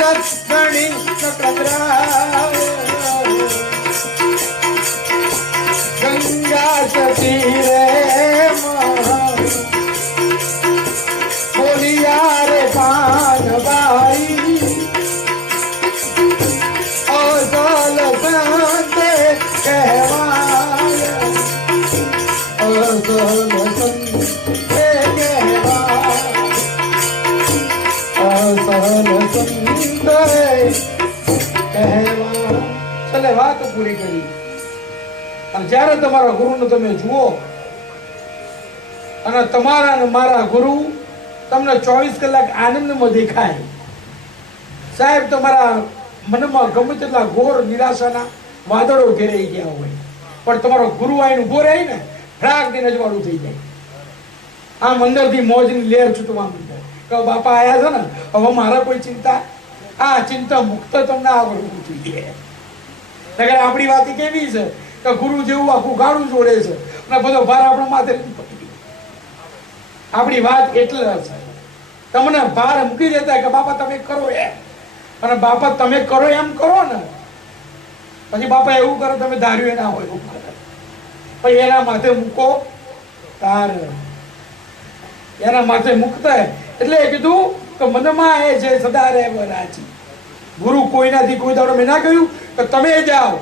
લક્ષણી નકળંગ ગંગા સતી રે બોલિયા રે પાનબાઈ અસલ સંતે કહેવાય અસલ સંતે કહેવાય અસલ સંતે કહેવાય. છેલ્લે વાત પૂરી કરી. અને જ્યારે તમારા ગુરુને તમે જુઓ અને તમારા અને મારા ગુરુ તમને 24 કલાક આનંદમાં દેખાય. સાહેબ તમારા મનમાં ગમે તેટલા ઘોર નિરાશાના વાદળો ઘેરાઈ ગયા હોય પણ તમારો ગુરુ આઈને ઉભો રહે ને ફ્રાક દિન અજવાળું થઈ જાય. આમ અંદરથી મોજની લહેર છૂટવા માંડે કે બાપા આયા છે ને હવે મારા કોઈ ચિંતા આ ચિંતા મુક્ત તમને આવડવું જોઈએ. નકર આપણી વાત કેવી છે કે ગુરુ જેવું આખું ગાડું જોડે છે અને બધો ભાર આપણા માથે પડી. આપણી વાત એટલે છે તમને ભાર મૂકી દેતા કે બાપા તમે કરો એમ અને બાપા તમે કરો એમ કરો ને પછી બાપા એવું કરે તમે ધાર્યું એના હોય એવું કરે પછી એના માથે મૂકો તાર એના માથે મૂકતા એટલે કીધું કે મનમાં એ છે સદા રહેવ રાજી. ગુરુ કોઈનાથી કોઈ દાડો મેં ના કહ્યું કે તમે જાઓ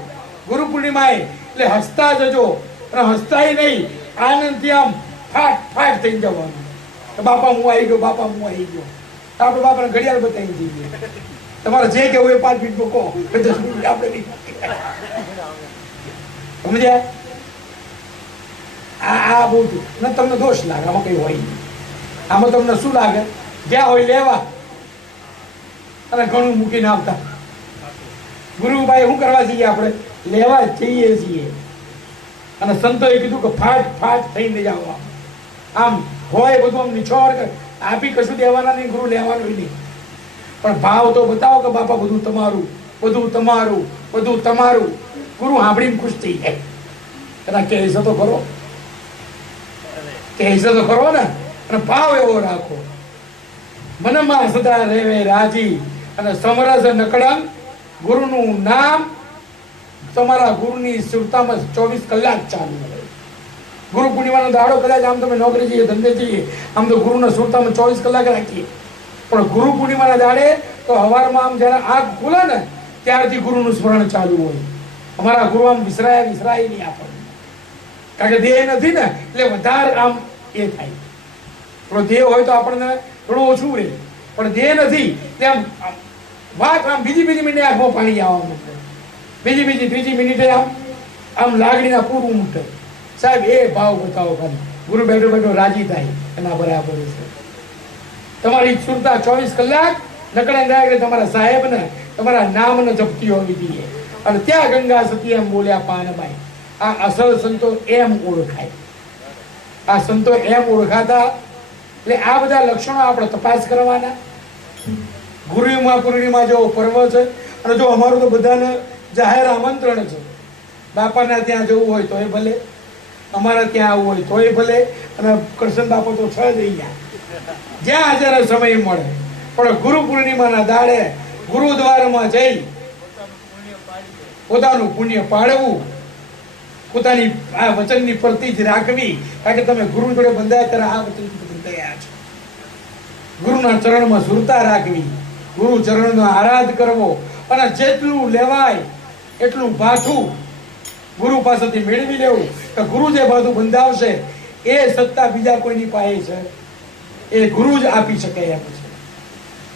ગુરુ પૂર્ણિમાએ એટલે હસતા જજો અને હસતાય નહીં આનંદથી આમ ફાટ ફાટ થઈ જવાનું કે બાપા હું આવી ગયો બાપા હું આવી ગયો. આપણે બાપાને ઘડિયાળ બતાવી દઈએ તમારે જે કેવું એ 5 મિનિટ મૂકો આપણે નહીં સમજ્યા. આ બહુ તમને દોષ લાગે આમાં કઈ હોય નહીં. આમાં તમને શું લાગે જ્યાં હોય લેવા અને ઘણું મૂકીને આવતા. ગુરુભાઈ શું કરવા જઈએ આપણે લેવા જઈએ છીએ અને સંતોએ કીધું કે ફાટ ફાટ થઈને જવા આમ હોય બધું આમ નિછોડ આપી કશું દેવાના નહીં ગુરુ લેવાનું નહીં પણ ભાવ તો બતાવો કે બાપા બધું તમારું બધું તમારું બધું તમારું. ગુરુ સાંભળીને ખુશ થઈ જાય એના કહેશે તો ખરો કહેશે તો ખરો ને અને ભાવ એવો રાખો મનમાં સદા રહેવે રાજી અને સમરસ નકળંગ ગુરુનું નામ તમારા ગુરુની સુરતામાં 24 કલાક ચાલુ રહે. ગુરુ પૂર્ણિમાનો દાડો કદાચ આમ તમે નોકરી જઈએ ધંધે જઈએ આમ તો ગુરુના સુરતામાં 24 કલાક રાખીએ પણ ગુરુ પૂર્ણિમાના દાડે તો સવારમાં આમ જ્યારે આંખ ખુલે ને ત્યારથી ગુરુનું સ્મરણ ચાલુ હોય. અમારા ગુરુ આમ વિસરાય નહીં આપણને કારણ કે દેહ નથી ને એટલે વધારે આમ એ થાય. થોડો દેહ હોય તો આપણને થોડું ઓછું રહે પણ દેહ નથી એટલે આમ વાત આમ બીજી મિનિટે આંખમાં પાણી આવવા માંડે બીજી ત્રીજી મિનિટે આમ લાગણીના પૂરું મૂકે. સાહેબ એ ભાવ બતાવો ખાલી ગુરુ બેઠો બેઠો રાજી થાય એના બરાબર છે. તમારી સુરતા 24 કલાક નકળંગ રાખે તમારા સાહેબને તમારા નામને જપતી હોવી જોઈએ અને ત્યાં ગંગા સતી એમ બોલ્યા પાનબાઈ. આ અસલ સંતો એમ ઓળખાય. આ સંતો એમ ઓળખાતા એટલે આ બધા લક્ષણો આપણે તપાસ કરવાના. ગુરુમાં પૂર્ણિમા જેવો પર્વ છે અને જો અમારું તો બધાને જાહેર આમંત્રણ છે. બાપાના ત્યાં જવું હોય તો એ ભલે અમારા ત્યાં આવવું હોય તોય ભલે અને કરશન બાપા તો 6 જ ગયા જ્યાં જ્યારે સમય મળે પણ ગુરુ પૂર્ણિમાના દાડે ગુરુદ્વારમાં જઈ પોતાનું પુણ્ય પાડવું પોતાની આ વચનની પ્રતિ જ રાખવી કારણ કે તમે ગુરુ જોડે બંધાયા ત્યારે આ વચન બંધાયા છો. ગુરુના ચરણમાં સુરતા રાખવી ગુરુ ચરણનો આરાધ કરવો અને જેટલું લેવાય એટલું ભાથું ગુરુ પાસેથી મેળવી લેવું કે ગુરુ જે બધું બંધાવશે એ સત્તા બીજા કોઈની પાસે છે એ ગુરુ જ આપી શકે એમ છે.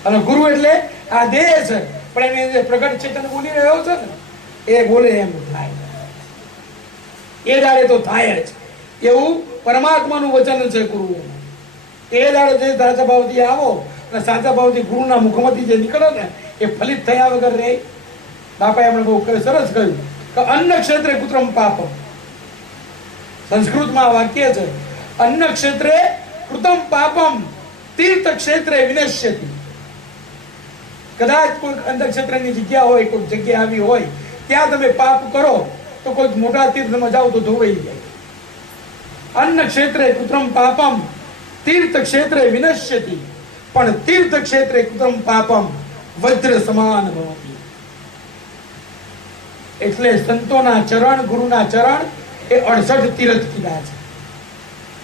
અને ગુરુ એટલે આ દેહ છે પણ એને જે પ્રગટ ચેતન બોલી રહ્યો છે ને એ બોલે એમ થાય, એ દાડે તો થાય જ. એવું પરમાત્માનું વચન છે ગુરુ. એ દાડે જે સાચા ભાવથી આવો અને સાચા ભાવથી ગુરુના મુખમાંથી જે નીકળે ને એ ફલિત થયા વગર રહે. બાપાએ એમણે બહુ સરસ કહ્યું કે અન્ન ક્ષેત્રે કુત્રમ પાપમ. સંસ્કૃતમાં વાક્ય છે અન્ન ક્ષેત્રે કૃતમ પાપમ તીર્થ ક્ષેત્રે વિનશ્યતિ. કદાચ કોઈ અન્ન ક્ષેત્રની જગ્યા હોય, કોઈ જગ્યા આવી હોય ત્યાં તમે પાપ કરો તો કોઈ મોટા તીર્થમાં જાઓ તો ધોવાઈ જાય. અન્ન ક્ષેત્રે કુત્રમ પાપમ તીર્થ ક્ષેત્રે વિનશ્યતિ. પણ તીર્થ ક્ષેત્રે કુત્રમ પાપમ વજ્ર સમાન ભવતિ. એટલે સંતોના ચરણ, ગુરુના ચરણ એ 68 તીર્થ કીધા છે.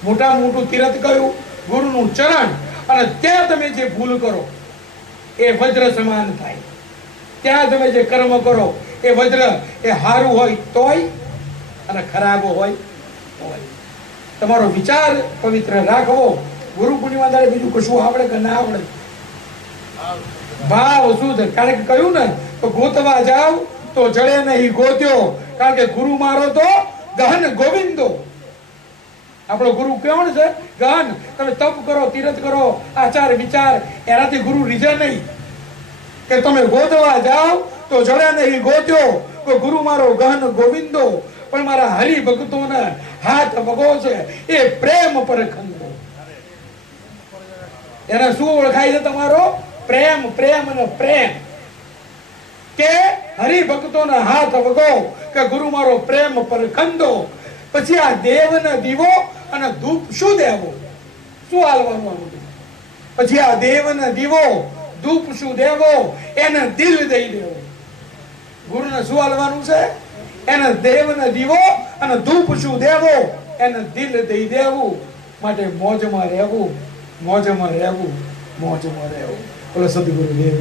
મોટા મોટું તીર્થ કયું? ગુરુનું ચરણ. અને ત્યાં તમે જે ભૂલ કરો એ વજ્ર સમાન થાય. ત્યાં તમે જે કર્મ કરો એ વજ્ર, એ હારું હોય તોય અને ખરાબ હોય તોય. તમારો વિચાર પવિત્ર રાખવો. ગુરુ પૂર્ણિમા દાડે બીજું કશું આવડે કે ના આવડે, ભાવ શું છે? કારણ કે કહ્યું ને તો ગોતવા જાવ તો જડે નહીં ગોત્યો, કારણ કે ગુરુ મારો તો ગહન ગોવિંદો. આપણો ગુરુ કોણ છે? ગહન. તમે તપ કરો, તીરથ કરો, આચાર વિચાર, એનાથી ગુરુ રીઝે નહીં. કે તમે ગોતવા જાવ તો જડે નહીં ગોત્યો, કે ગુરુ મારો ગહન ગોવિંદો. પણ મારા હરિભક્તોને હાથ વગો છે એ પ્રેમ પરખંદો. એને શું ઓળખાય છે? તમારો પ્રેમ, પ્રેમ અને પ્રેમ. કે હરિભક્તોને હાથ વગો, કે ગુરુ મારો પ્રેમ પરખંદો. પછી આ દેવને દીવો અને ધૂપ શું દેવો? શું હાલવાનું? પછી આ દેવને દીવો, ધૂપ શું દેવો? એને દિલ દઈ દેવો. ગુરુને શું હાલવાનું છે? એને દેવને દીવો અને ધૂપ શું દેવો? એને દિલ દઈ દેવું. માટે મોજમાં રહેવું, મોજમાં રહેવું, મોજમાં રહેવું. બોલો સદગુરુ દેવ.